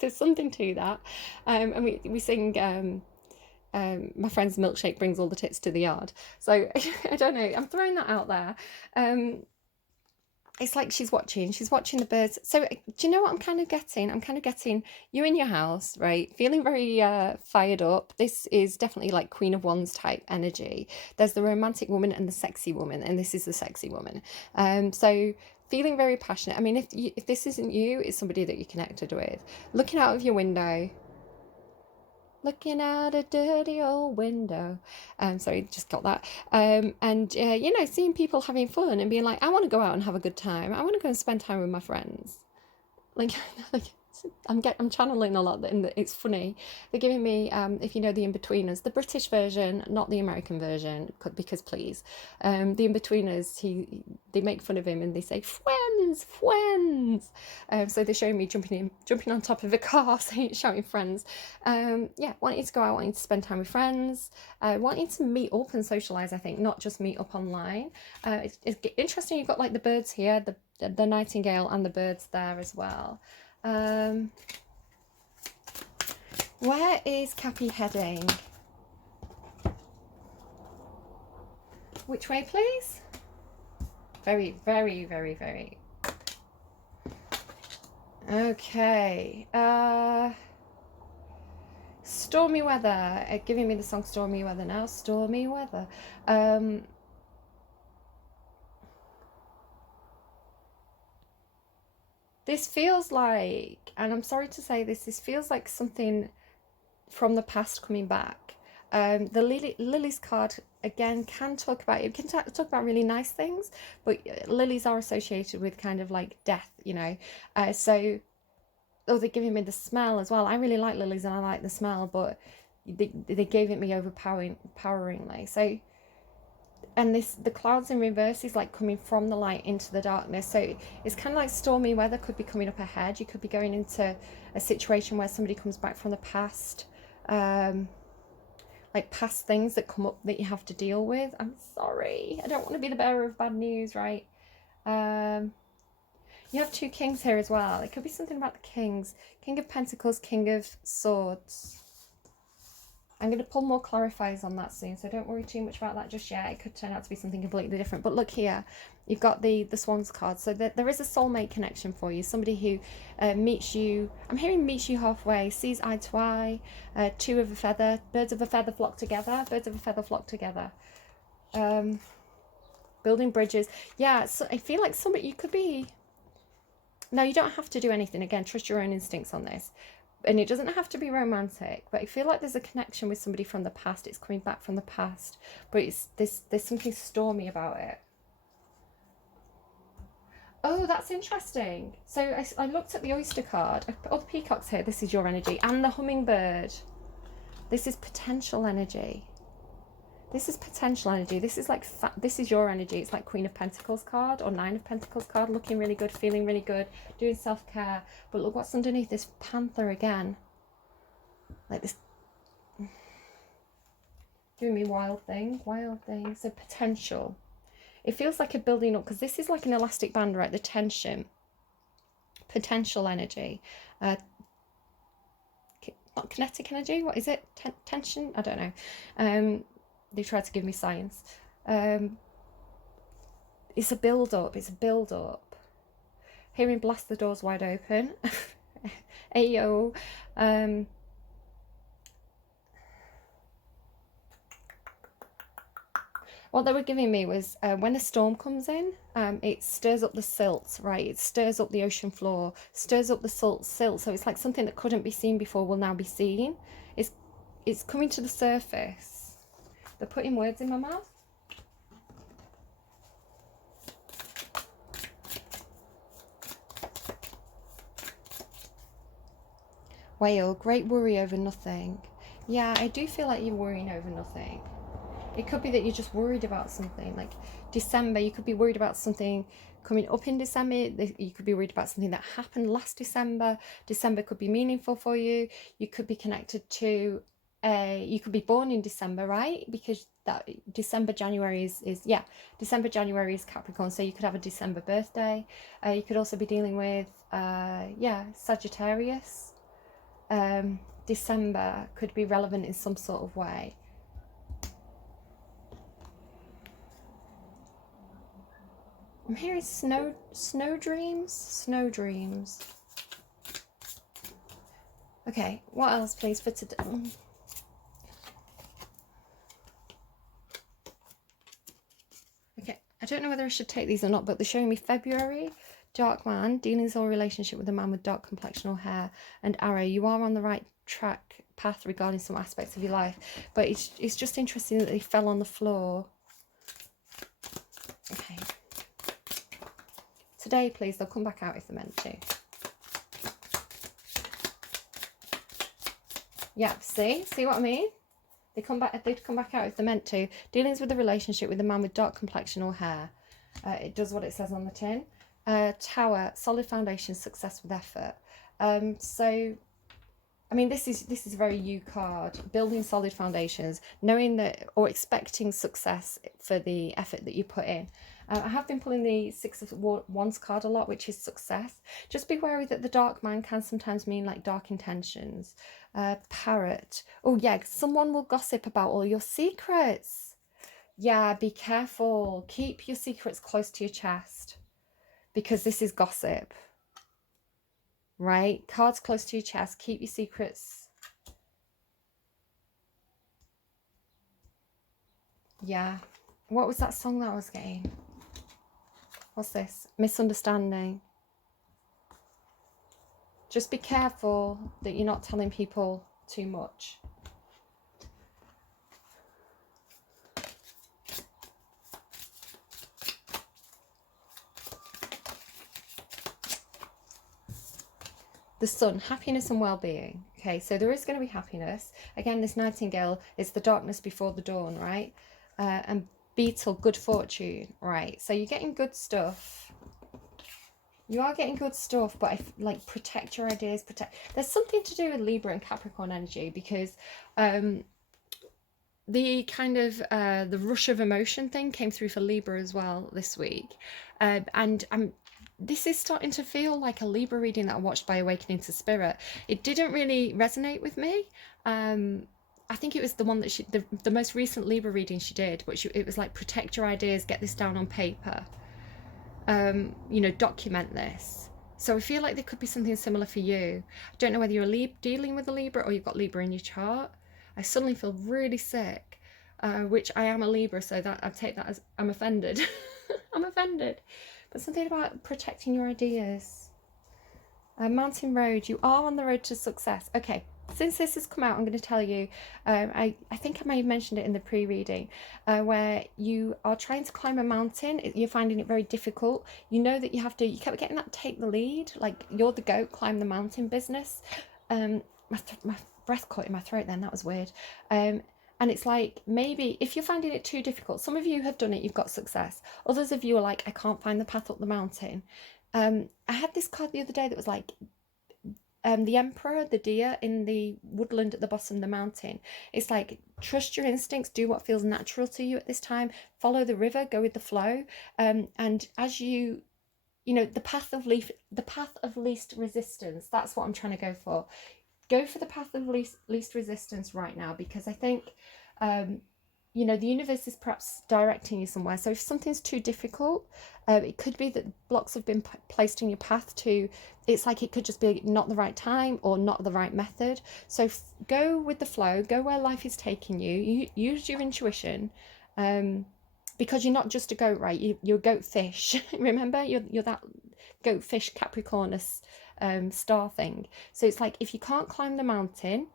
there's something to that. And we sing my friend's milkshake brings all the tits to the yard. So I don't know, I'm throwing that out there. It's like she's watching the birds. So do you know what I'm kind of getting? I'm kind of getting you in your house, right? Feeling very fired up. This is definitely like Queen of Wands type energy. There's the romantic woman and the sexy woman, and this is the sexy woman. So feeling very passionate. I mean, if this isn't you, it's somebody that you connected with. Looking out of your window. Looking out a dirty old window. Sorry, just got that. And you know, seeing people having fun and being like, I want to go out and have a good time. I want to go and spend time with my friends. Like, I'm channeling a lot, and it's funny. They're giving me, if you know the In-Betweeners, the British version, not the American version, because please. The In-Betweeners, they make fun of him and they say friends. So they're showing me jumping on top of a car, shouting friends. Yeah, wanting to go out, wanting to spend time with friends, wanting to meet up and socialize. I think not just meet up online. It's interesting. You've got like the birds here, the nightingale and the birds there as well. Where is Cappy heading? Which way, please? Very, very, very, very. Okay. Stormy weather. Giving me the song Stormy Weather now. Stormy weather. This feels like, and I'm sorry to say this feels like something from the past coming back. The lilies card again can talk about, it can talk about really nice things, but lilies are associated with kind of like death, you know. So they're giving me the smell as well. I really like lilies and I like the smell, but they gave it me overpoweringly. So, and the clouds in reverse is like coming from the light into the darkness. So it's kind of like stormy weather could be coming up ahead. You could be going into a situation where somebody comes back from the past, like past things that come up that you have to deal with. I'm sorry, I don't want to be the bearer of bad news, right? You have two kings here as well. It could be something about the kings. King of Pentacles, King of Swords. I'm going to pull more clarifiers on that soon, so don't worry too much about that just yet. It could turn out to be something completely different. But look here, you've got the Swans card. So there is a soulmate connection for you. Somebody who meets you, I'm hearing meets you halfway, sees eye to eye, two of a feather, birds of a feather flock together, birds of a feather flock together. Building bridges. Yeah, so I feel like somebody, you could be, now you don't have to do anything. Again, trust your own instincts on this. And it doesn't have to be romantic, but I feel like there's a connection with somebody from the past. It's coming back from the past, but there's something stormy about it. Oh, that's interesting. So I looked at the oyster card. Oh, the peacock's here. This is your energy. And the hummingbird. This is potential energy. This is potential energy. This is like, this is your energy. It's like Queen of Pentacles card or Nine of Pentacles card. Looking really good, feeling really good, doing self-care. But look what's underneath this panther again. Like this. Giving me wild thing. So potential. It feels like a building up because this is like an elastic band, right? The tension. potential energy, not kinetic energy, what is it? Tension? I don't know. They tried to give me science. It's a build up. It's a build up. Hearing blast the doors wide open. Ayo. What they were giving me was when a storm comes in, it stirs up the silt, right? It stirs up the ocean floor, stirs up the silt. So it's like something that couldn't be seen before will now be seen. It's coming to the surface. They're putting words in my mouth. Whale, great worry over nothing. Yeah, I do feel like you're worrying over nothing. It could be that you're just worried about something. Like December, you could be worried about something coming up in December. You could be worried about something that happened last December. December could be meaningful for you. You could be connected to you could be born in December, right? Because that December, January is December, January is Capricorn. So you could have a December birthday. You could also be dealing with, Sagittarius. December could be relevant in some sort of way. I'm hearing snow dreams. Okay, what else please for today? Okay, I don't know whether I should take these or not, but they're showing me February, dark man, dealings or relationship with a man with dark complexion or hair, and arrow. You are on the right path regarding some aspects of your life, but it's just interesting that they fell on the floor. Okay. Today, please, they'll come back out if they're meant to. Yeah, see what I mean? They'd come back out if they're meant to. Dealings with a relationship with a man with dark complexion or hair. It does what it says on the tin. Tower, solid foundation, success with effort. So I mean, this is a very you card. Building solid foundations, knowing that or expecting success for the effort that you put in. I have been pulling the Six of Wands card a lot, which is success. Just be wary that the dark man can sometimes mean like dark intentions. Parrot. Oh yeah, someone will gossip about all your secrets. Yeah, be careful. Keep your secrets close to your chest because this is gossip. Right? Cards close to your chest. Keep your secrets. Yeah. What was that song that I was getting? What's this? Misunderstanding. Just be careful that you're not telling people too much. The sun, happiness and well-being. Okay, so there is going to be happiness. Again, this nightingale is the darkness before the dawn, right? And beetle, good fortune, right? So you're getting good stuff. You are getting good stuff, but like protect your ideas. There's something to do with Libra and Capricorn energy because the kind of the rush of emotion thing came through for Libra as well this week, and this is starting to feel like a Libra reading that I watched by Awakening to Spirit. It didn't really resonate with me. I think it was the one that the most recent Libra reading she did, but it was like protect your ideas, get this down on paper, document this. So I feel like there could be something similar for you. I don't know whether you're dealing with a Libra or you've got Libra in your chart. I suddenly feel really sick, which I am a Libra, so that I take that as I'm offended. I'm offended. But something about protecting your ideas. Mountain Road, you are on the road to success. Okay, since this has come out, I'm going to tell you, I think I may have mentioned it in the pre-reading, where you are trying to climb a mountain. You're finding it very difficult. You know that you kept getting that take the lead, like you're the goat, climb the mountain business. My breath caught in my throat then, that was weird. And it's like, maybe if you're finding it too difficult, some of you have done it, you've got success. Others of you are like, I can't find the path up the mountain. I had this card the other day that was like, the emperor, the deer in the woodland at the bottom of the mountain. It's like, trust your instincts, do what feels natural to you at this time, follow the river, go with the flow. And as you you know, the path of least resistance. That's what I'm trying to go for. Go for the path of least resistance right now, because I think, you know, the universe is perhaps directing you somewhere. So if something's too difficult, it could be that blocks have been placed in your path to, it's like it could just be not the right time or not the right method. So go with the flow, go where life is taking you, use your intuition, because you're not just a goat, right? You're a goat fish. Remember, you're that goat fish Capricornus star thing. So it's like, if you can't climb the mountain,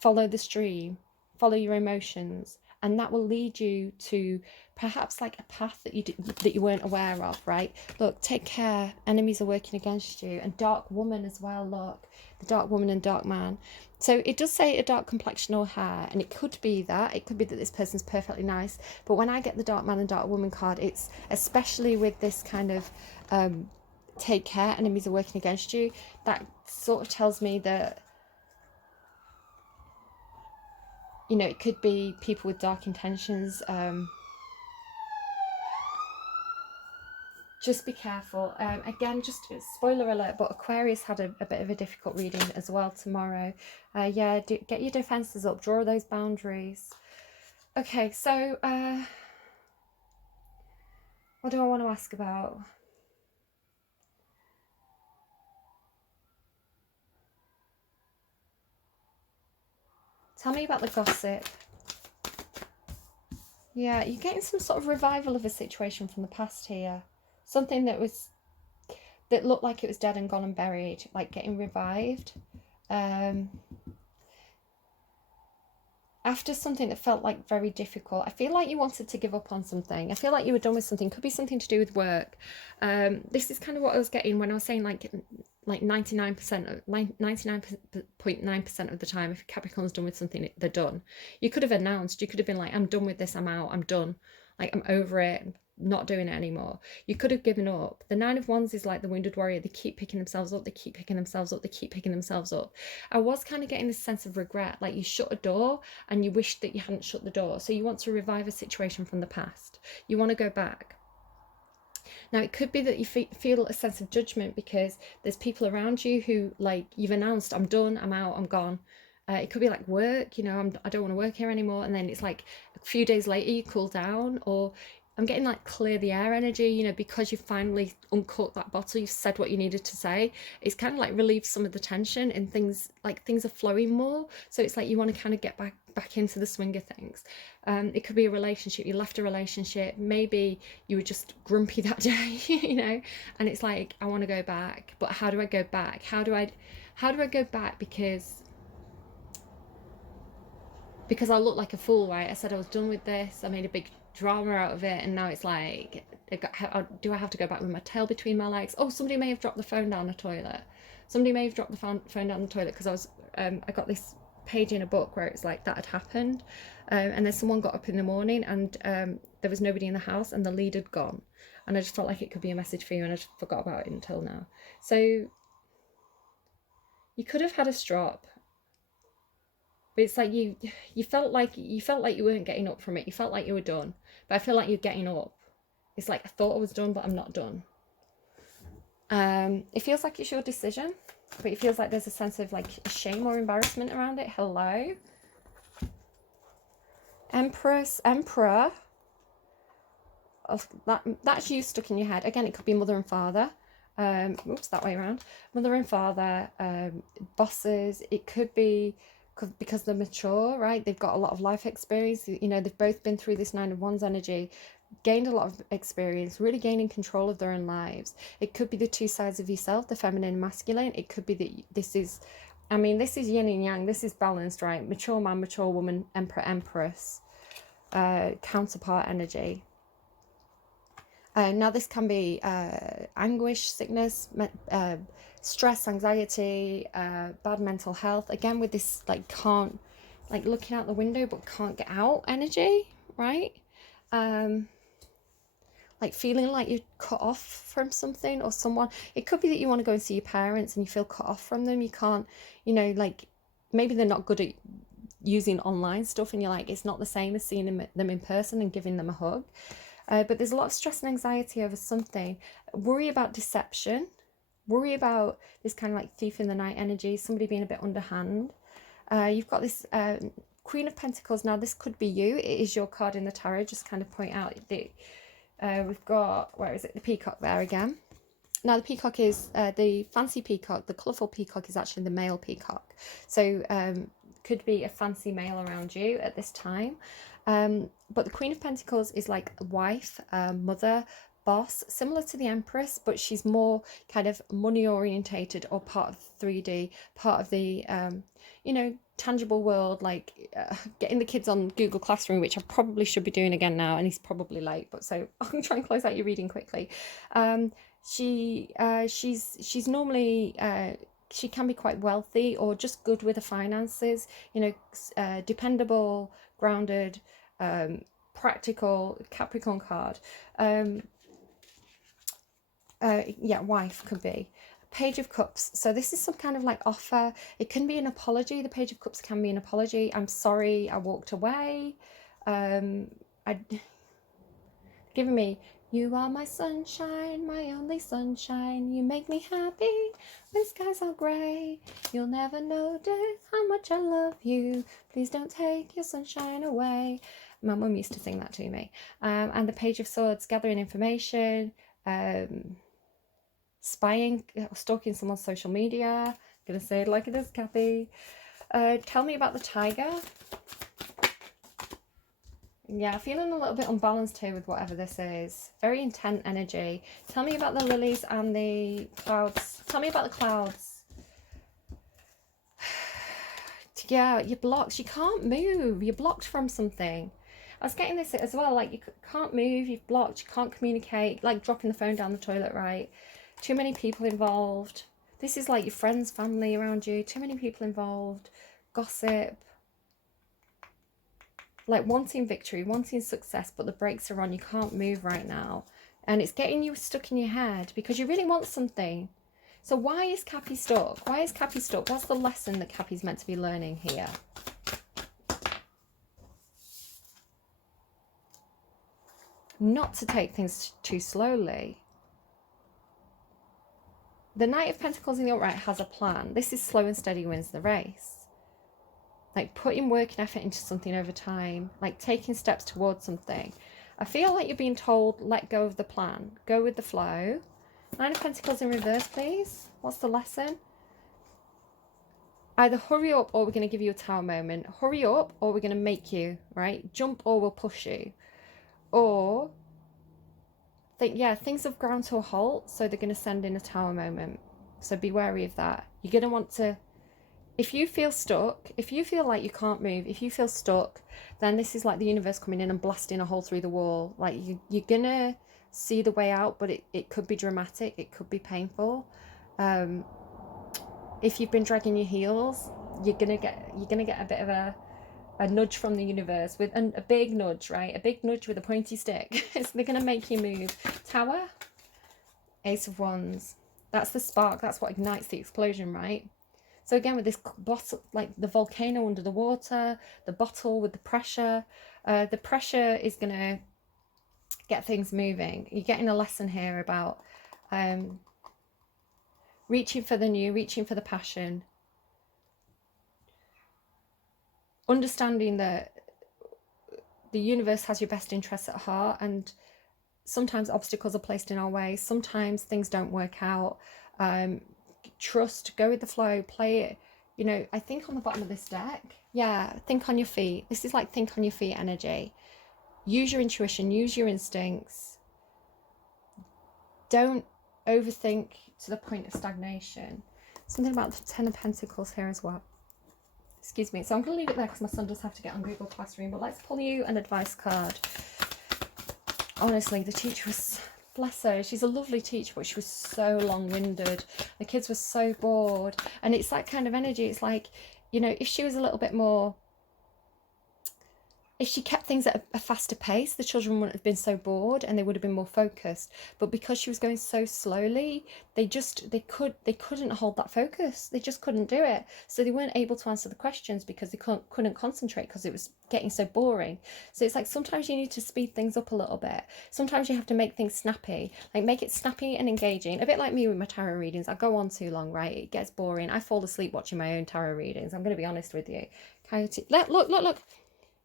follow the stream, follow your emotions, and that will lead you to perhaps like a path that you weren't aware of, right? Look, take care, enemies are working against you. And dark woman as well, look, the dark woman and dark man. So it does say a dark complexion or hair, and it could be that this person's perfectly nice, but when I get the dark man and dark woman card, it's especially with this kind of take care, enemies are working against you, that sort of tells me that, you know, it could be people with dark intentions. Just be careful. Again, just spoiler alert, but Aquarius had a bit of a difficult reading as well tomorrow. Yeah, get your defenses up, draw those boundaries. Okay, so what do I want to ask about? Tell me about the gossip. Yeah, you're getting some sort of revival of a situation from the past here. Something that looked like it was dead and gone and buried, like getting revived. After something that felt like very difficult. I feel like you wanted to give up on something. I feel like you were done with something. Could be something to do with work. This is kind of what I was getting when I was saying like 99.9% of the time, if Capricorn's done with something, they're done. You could have announced, you could have been like, I'm done with this, I'm out, I'm done, like I'm over it, not doing it anymore. You could have given up. The Nine of Wands is like the wounded warrior. They keep picking themselves up, they keep picking themselves up, they keep picking themselves up. I was kind of getting this sense of regret, like you shut a door and you wish that you hadn't shut the door. So you want to revive a situation from the past. You want to go back. Now, it could be that you feel a sense of judgment because there's people around you who, like, you've announced, I'm done, I'm out, I'm gone. It could be like work, you know, I don't want to work here anymore. And then it's like a few days later, you cool down. Or I'm getting like clear the air energy, you know, because you finally uncorked that bottle, you've said what you needed to say. It's kind of like relieved some of the tension and things are flowing more. So it's like you want to kind of get back into the swing of things. It could be a relationship. You left a relationship. Maybe you were just grumpy that day, you know, and it's like, I want to go back, but how do I go back? How do I go back? Because I look like a fool, right? I said I was done with this. I made a big drama out of it, and now it's like, do I have to go back with my tail between my legs? Oh, somebody may have dropped the phone down the toilet. Somebody may have dropped the phone down the toilet because I got this page in a book where it's like that had happened, and then someone got up in the morning and there was nobody in the house and the lead had gone, and I just felt like it could be a message for you, and I just forgot about it until now. So you could have had a strop, but it's like you felt like you weren't getting up from it. You felt like you were done, but I feel like you're getting up. It's like, I thought I was done, but I'm not done. It feels like it's your decision, but it feels like there's a sense of like shame or embarrassment around it. Hello. Empress, Emperor. Oh, that's you stuck in your head. Again, it could be mother and father. Oops, that way around. Mother and father, bosses. It could be because they're mature, right? They've got a lot of life experience. You know, they've both been through this Nine of Wands energy, gained a lot of experience, really gaining control of their own lives. It could be the two sides of yourself, the feminine and masculine. It could be that this is yin and yang. This is balanced, right? Mature man, mature woman, emperor, empress, counterpart energy. Now this can be anguish, sickness, stress, anxiety, bad mental health. Again, with this like can't, like looking out the window but can't get out energy, right? Like feeling like you're cut off from something or someone. It could be that you want to go and see your parents and you feel cut off from them. You can't, you know, like maybe they're not good at using online stuff and you're like, it's not the same as seeing them in person and giving them a hug. But there's a lot of stress and anxiety over something. Worry about deception. Worry about this kind of like thief in the night energy, somebody being a bit underhand. You've got this Queen of Pentacles. Now, this could be you. It is your card in the tarot. Just kind of point out that we've got, where is it? The peacock there again. Now, the peacock is the fancy peacock. The colourful peacock is actually the male peacock. So could be a fancy male around you at this time. But the Queen of Pentacles is like wife, mother, boss, similar to the Empress, but she's more kind of money orientated, or part of 3D, part of the you know, tangible world, like getting the kids on Google Classroom, which I probably should be doing again now, and he's probably late, but so I'll try and close out your reading quickly. She's normally she can be quite wealthy, or just good with the finances, you know, dependable, grounded, practical. Capricorn card. Yeah, wife could be. Page of Cups. So this is some kind of like offer. It can be an apology. The Page of Cups can be an apology. I'm sorry I walked away. Giving me, you are my sunshine, my only sunshine. You make me happy when skies are grey. You'll never notice how much I love you. Please don't take your sunshine away. My mum used to sing that to me. And the Page of Swords, gathering information, spying, stalking someone's social media. I'm gonna say it like it is, Kathy. Tell me about the tiger. Yeah, feeling a little bit unbalanced here with whatever this is. Very intense energy. Tell me about the lilies and the clouds. Tell me about the clouds. Yeah, you're blocked. You can't move. You're blocked from something. I was getting this as well, like you can't move, you've blocked, you can't communicate, like dropping the phone down the toilet, right? Too many people involved. This is like your friends, family around you. Too many people involved. Gossip. Like wanting victory, wanting success, but the brakes are on. You can't move right now. And it's getting you stuck in your head because you really want something. So why is Cappy stuck? Why is Cappy stuck? What's the lesson that Cappy's meant to be learning here? Not to take things too slowly. The Knight of Pentacles in the upright has a plan. This is slow and steady wins the race. Like putting work and effort into something over time, like taking steps towards something. I feel like you're being told, let go of the plan. Go with the flow. Nine of Pentacles in reverse, please. What's the lesson? Either hurry up or we're going to give you a tower moment. Hurry up or we're going to make you, right? Jump or we'll push you. Or yeah, things have ground to a halt, so they're going to send in a tower moment. So be wary of that. You're going to want to, if you feel stuck, if you feel like you can't move, if you feel stuck, then this is like the universe coming in and blasting a hole through the wall. Like you're going to see the way out, but it could be dramatic. It could be painful. If you've been dragging your heels, you're going to get a bit of a nudge from the universe, with a big nudge, right? A big nudge with a pointy stick. So they're going to make you move. Tower, Ace of Wands. That's the spark. That's what ignites the explosion, right? So again, with this bottle, like the volcano under the water, the bottle with the pressure is going to get things moving. You're getting a lesson here about reaching for the new, reaching for the passion. Understanding that the universe has your best interests at heart, and sometimes obstacles are placed in our way. Sometimes things don't work out. Trust, go with the flow, play it. You know, I think on the bottom of this deck, yeah, think on your feet. This is like think on your feet energy. Use your intuition, use your instincts. Don't overthink to the point of stagnation. Something about the Ten of Pentacles here as well. Excuse me. So I'm going to leave it there because my son does have to get on Google Classroom. But let's pull you an advice card. Honestly, the teacher was, bless her, she's a lovely teacher, but she was so long-winded. The kids were so bored. And it's that kind of energy. It's like, you know, if she was a little bit more if she kept things at a faster pace, the children wouldn't have been so bored and they would have been more focused. But because she was going so slowly, they couldn't hold that focus. They just couldn't do it. So they weren't able to answer the questions because they couldn't concentrate because it was getting so boring. So it's like sometimes you need to speed things up a little bit. Sometimes you have to make things snappy, like make it snappy and engaging. A bit like me with my tarot readings. I go on too long, right? It gets boring. I fall asleep watching my own tarot readings. I'm going to be honest with you. Coyote, look.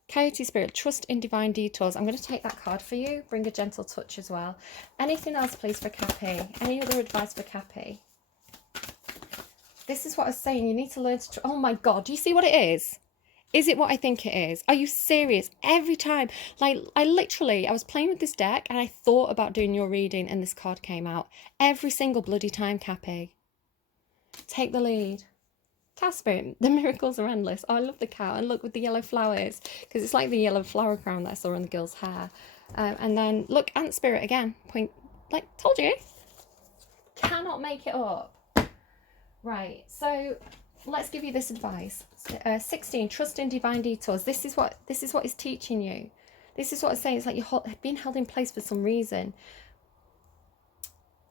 Coyote Spirit, trust in divine detours. I'm going to take that card for you. Bring a gentle touch as well. Anything else, please, for Cappy? Any other advice for Cappy? This is what I was saying. You need to learn to... Oh, my God. Do you see what it is? Is it what I think it is? Are you serious? Every time. Like, I was playing with this deck and I thought about doing your reading and this card came out. Every single bloody time, Cappy. Take the lead. Cow Spirit, the miracles are endless. Oh, I love the cow. And look with the yellow flowers, because it's like the yellow flower crown that I saw on the girl's hair. And then look, Ant Spirit again. Point, like, told you. Cannot make it up. Right, so let's give you this advice. 16, trust in divine detours. This is what it's teaching you. This is what I'm saying. It's like you're being held in place for some reason.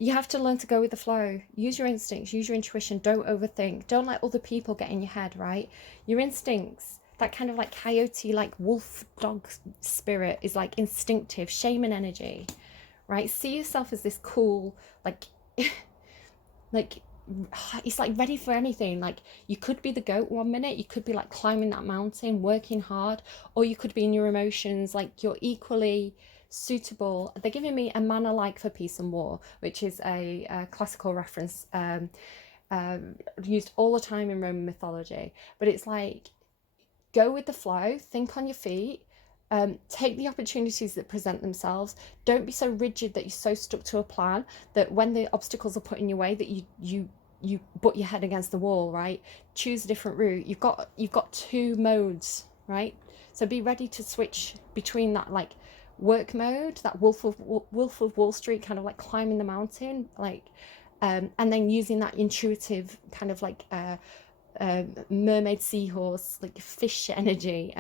You have to learn to go with the flow. Use your instincts, use your intuition. Don't overthink. Don't let other people get in your head, right? Your instincts, that kind of like coyote, like wolf dog spirit is like instinctive, shaman energy, right? See yourself as this cool, like, like, it's like ready for anything. Like you could be the goat one minute, you could be like climbing that mountain, working hard, or you could be in your emotions, like you're equally suitable. They're giving me a manner like for peace and war, which is a classical reference used all the time in Roman mythology. But it's like, go with the flow, think on your feet, take the opportunities that present themselves. Don't be so rigid that you're so stuck to a plan that when the obstacles are put in your way that you butt your head against the wall, right? Choose a different route. You've got two modes, right? So be ready to switch between that, like, work mode, that Wolf of Wall Street kind of like climbing the mountain, like and then using that intuitive kind of like mermaid seahorse, like fish energy.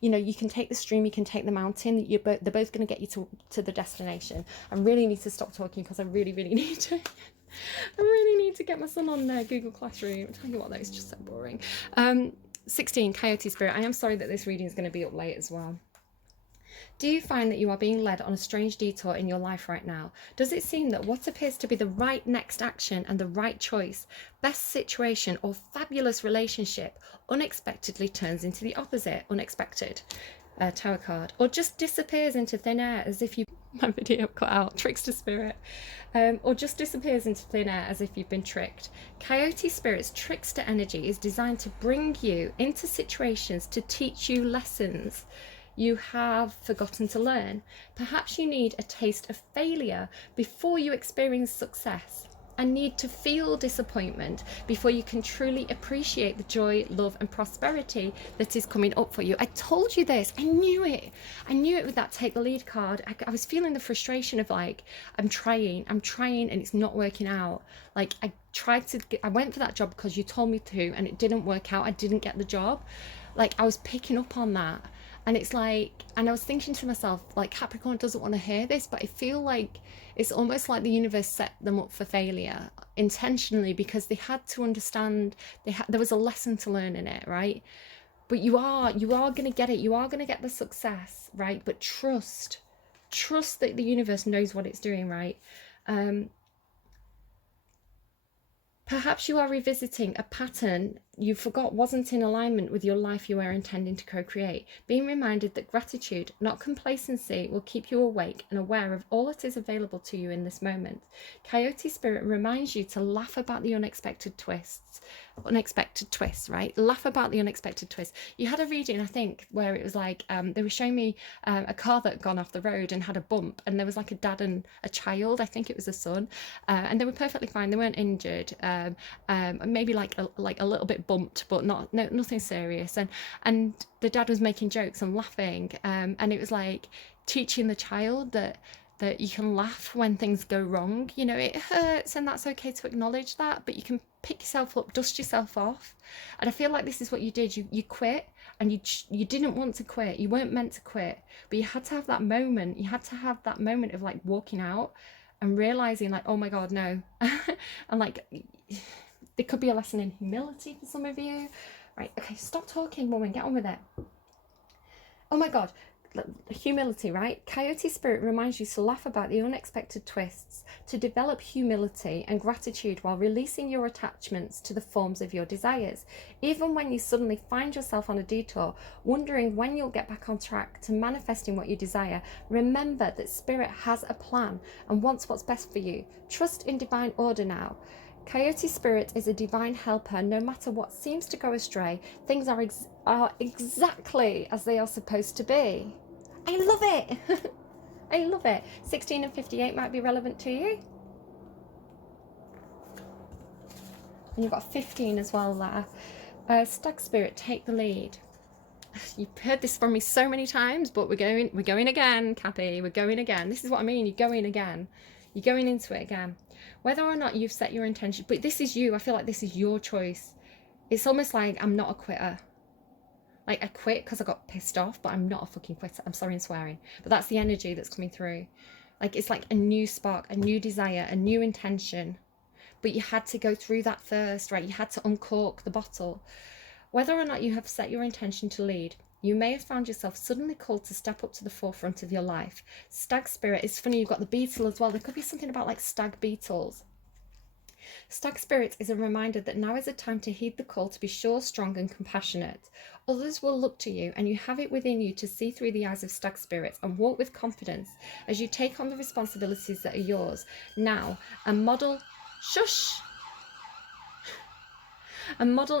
You know, you can take the stream, you can take the mountain. They're both going to get you to the destination. I really need to stop talking because I really need to I really need to get my son on Google Classroom. I tell you what, that is just so boring. 16, Coyote Spirit. I am sorry that this reading is going to be up late as well. Do you find that you are being led on a strange detour in your life right now? Does it seem that what appears to be the right next action and the right choice, best situation or fabulous relationship unexpectedly turns into the opposite, unexpected Tower card, or just disappears into thin air as if you... My video cut out. Trickster Spirit. Or just disappears into thin air as if you've been tricked. Coyote Spirit's trickster energy is designed to bring you into situations to teach you lessons you have forgotten to learn. Perhaps you need a taste of failure before you experience success, and need to feel disappointment before you can truly appreciate the joy, love and prosperity that is coming up for you. I told you this. I knew it with that take the lead card. I was feeling the frustration of like, I'm trying and it's not working out. Like I went for that job because you told me to and it didn't work out. I didn't get the job. Like I was picking up on that. And it's like, and I was thinking to myself, like, Capricorn doesn't want to hear this, but I feel like it's almost like the universe set them up for failure intentionally because they had to understand, there was a lesson to learn in it, right? But you are going to get it. You are going to get the success, right? But trust that the universe knows what it's doing, right? Perhaps you are revisiting a pattern you forgot wasn't in alignment with your life you were intending to co-create. Being reminded that gratitude, not complacency, will keep you awake and aware of all that is available to you in this moment. Coyote Spirit reminds you to laugh about the unexpected twists, right? Laugh about the unexpected twists. You had a reading, I think, where it was like they were showing me a car that had gone off the road and had a bump, and there was like a dad and a child, I think it was a son, and they were perfectly fine. They weren't injured. Maybe like a little bit bumped, but nothing serious. And the dad was making jokes and laughing, and it was like teaching the child that you can laugh when things go wrong. You know, it hurts and that's okay to acknowledge that, but you can pick yourself up, dust yourself off. And I feel like this is what you did. You quit and you didn't want to quit. You weren't meant to quit, but you had to have that moment. You had to have that moment of like walking out and realizing like, oh my God, no. And like, there could be a lesson in humility for some of you. Right, okay, stop talking, woman, get on with it. Oh my God, humility, right? Coyote spirit reminds you to laugh about the unexpected twists, to develop humility and gratitude while releasing your attachments to the forms of your desires. Even when you suddenly find yourself on a detour, wondering when you'll get back on track to manifesting what you desire, remember that spirit has a plan and wants what's best for you. Trust in divine order now. Coyote spirit is a divine helper. No matter what seems to go astray, things are exactly as they are supposed to be. I love it. I love it. 16 and 58 might be relevant to you. And you've got 15 as well there. Stag spirit, take the lead. You've heard this from me so many times, but we're going again, Cappy. We're going again. This is what I mean. You're going again. You're going into it again. Whether or not you've set your intention, but this is you. I feel like this is your choice. It's almost like I'm not a quitter. Like I quit because I got pissed off, but I'm not a fucking quitter. I'm sorry in swearing, but that's the energy that's coming through. Like it's like a new spark, a new desire, a new intention. But you had to go through that first, right? You had to uncork the bottle. Whether or not you have set your intention to lead, you may have found yourself suddenly called to step up to the forefront of your life. Stag spirit, it's funny, you've got the beetle as well. There could be something about like stag beetles. Stag spirit is a reminder that now is a time to heed the call to be sure, strong and compassionate. Others will look to you and you have it within you to see through the eyes of stag spirit and walk with confidence as you take on the responsibilities that are yours now and model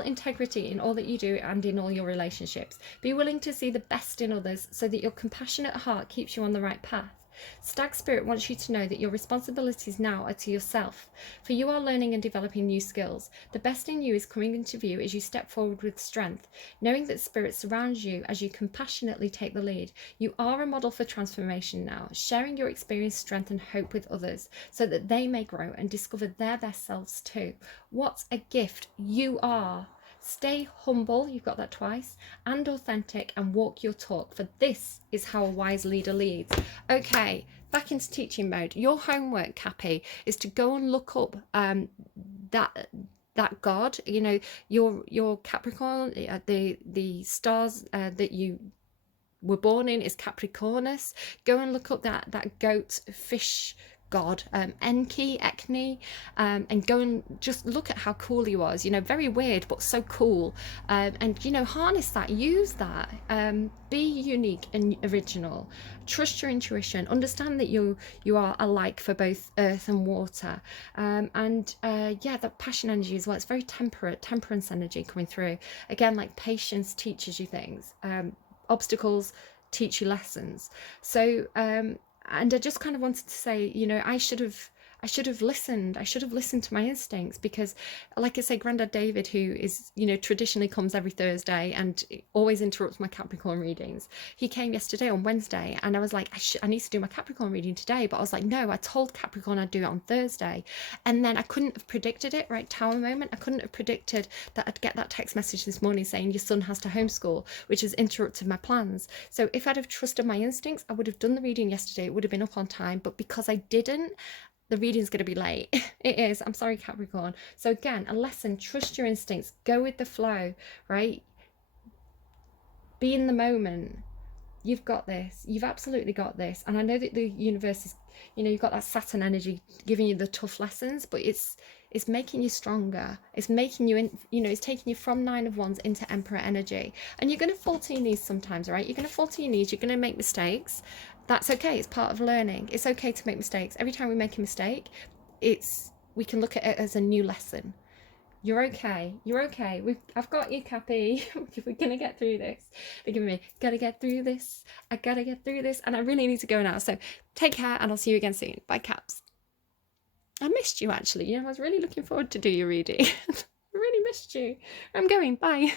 integrity in all that you do and in all your relationships. Be willing to see the best in others so that your compassionate heart keeps you on the right path. Stag spirit wants you to know that your responsibilities now are to yourself, for you are learning and developing new skills. The best in you is coming into view as you step forward with strength, knowing that spirit surrounds you as you compassionately take the lead. You are a model for transformation now, sharing your experience, strength and hope with others so that they may grow and discover their best selves too. What a gift you are. Stay humble, you've got that twice, and authentic and walk your talk, for this is how a wise leader leads. Okay, back into teaching mode. Your homework, Cappy, is to go and look up that god, you know, your Capricorn, the stars that you were born in is Capricornus. Go and look up that goat fish god, Enki, and go and just look at how cool he was, you know, very weird but so cool, and you know, harness that, use that, be unique and original, trust your intuition, understand that you are alike for both earth and water, and yeah, that passion energy as well. It's very temperance energy coming through again. Like patience teaches you things, obstacles teach you lessons. So and I just kind of wanted to say, you know, I should have listened. I should have listened to my instincts, because like I say, Grandad David, who is, you know, traditionally comes every Thursday and always interrupts my Capricorn readings, he came yesterday on Wednesday and I was like, I need to do my Capricorn reading today, but I was like, no, I told Capricorn I'd do it on Thursday. And then I couldn't have predicted it, right? Tower moment. I couldn't have predicted that I'd get that text message this morning saying your son has to homeschool, which has interrupted my plans. So if I'd have trusted my instincts, I would have done the reading yesterday. It would have been up on time, but because I didn't, the reading's going to be late. It is. I'm sorry, Capricorn. So again, a lesson, trust your instincts, go with the flow, right? Be in the moment. You've got this. You've absolutely got this. And I know that the universe is, you know, you've got that Saturn energy giving you the tough lessons, but it's making you stronger. It's making you, you know, it's taking you from 9 of Wands into Emperor energy. And you're going to fall to your knees sometimes, right? You're going to fall to your knees. You're going to make mistakes. That's okay. It's part of learning. It's okay to make mistakes. Every time we make a mistake, we can look at it as a new lesson. You're okay. You're okay. I've got you, Cappy. We're going to get through this. They're giving me, gotta get through this. I gotta get through this. And I really need to go now. So take care and I'll see you again soon. Bye, Caps. I missed you, actually. You know, I was really looking forward to do your reading. I really missed you. I'm going. Bye.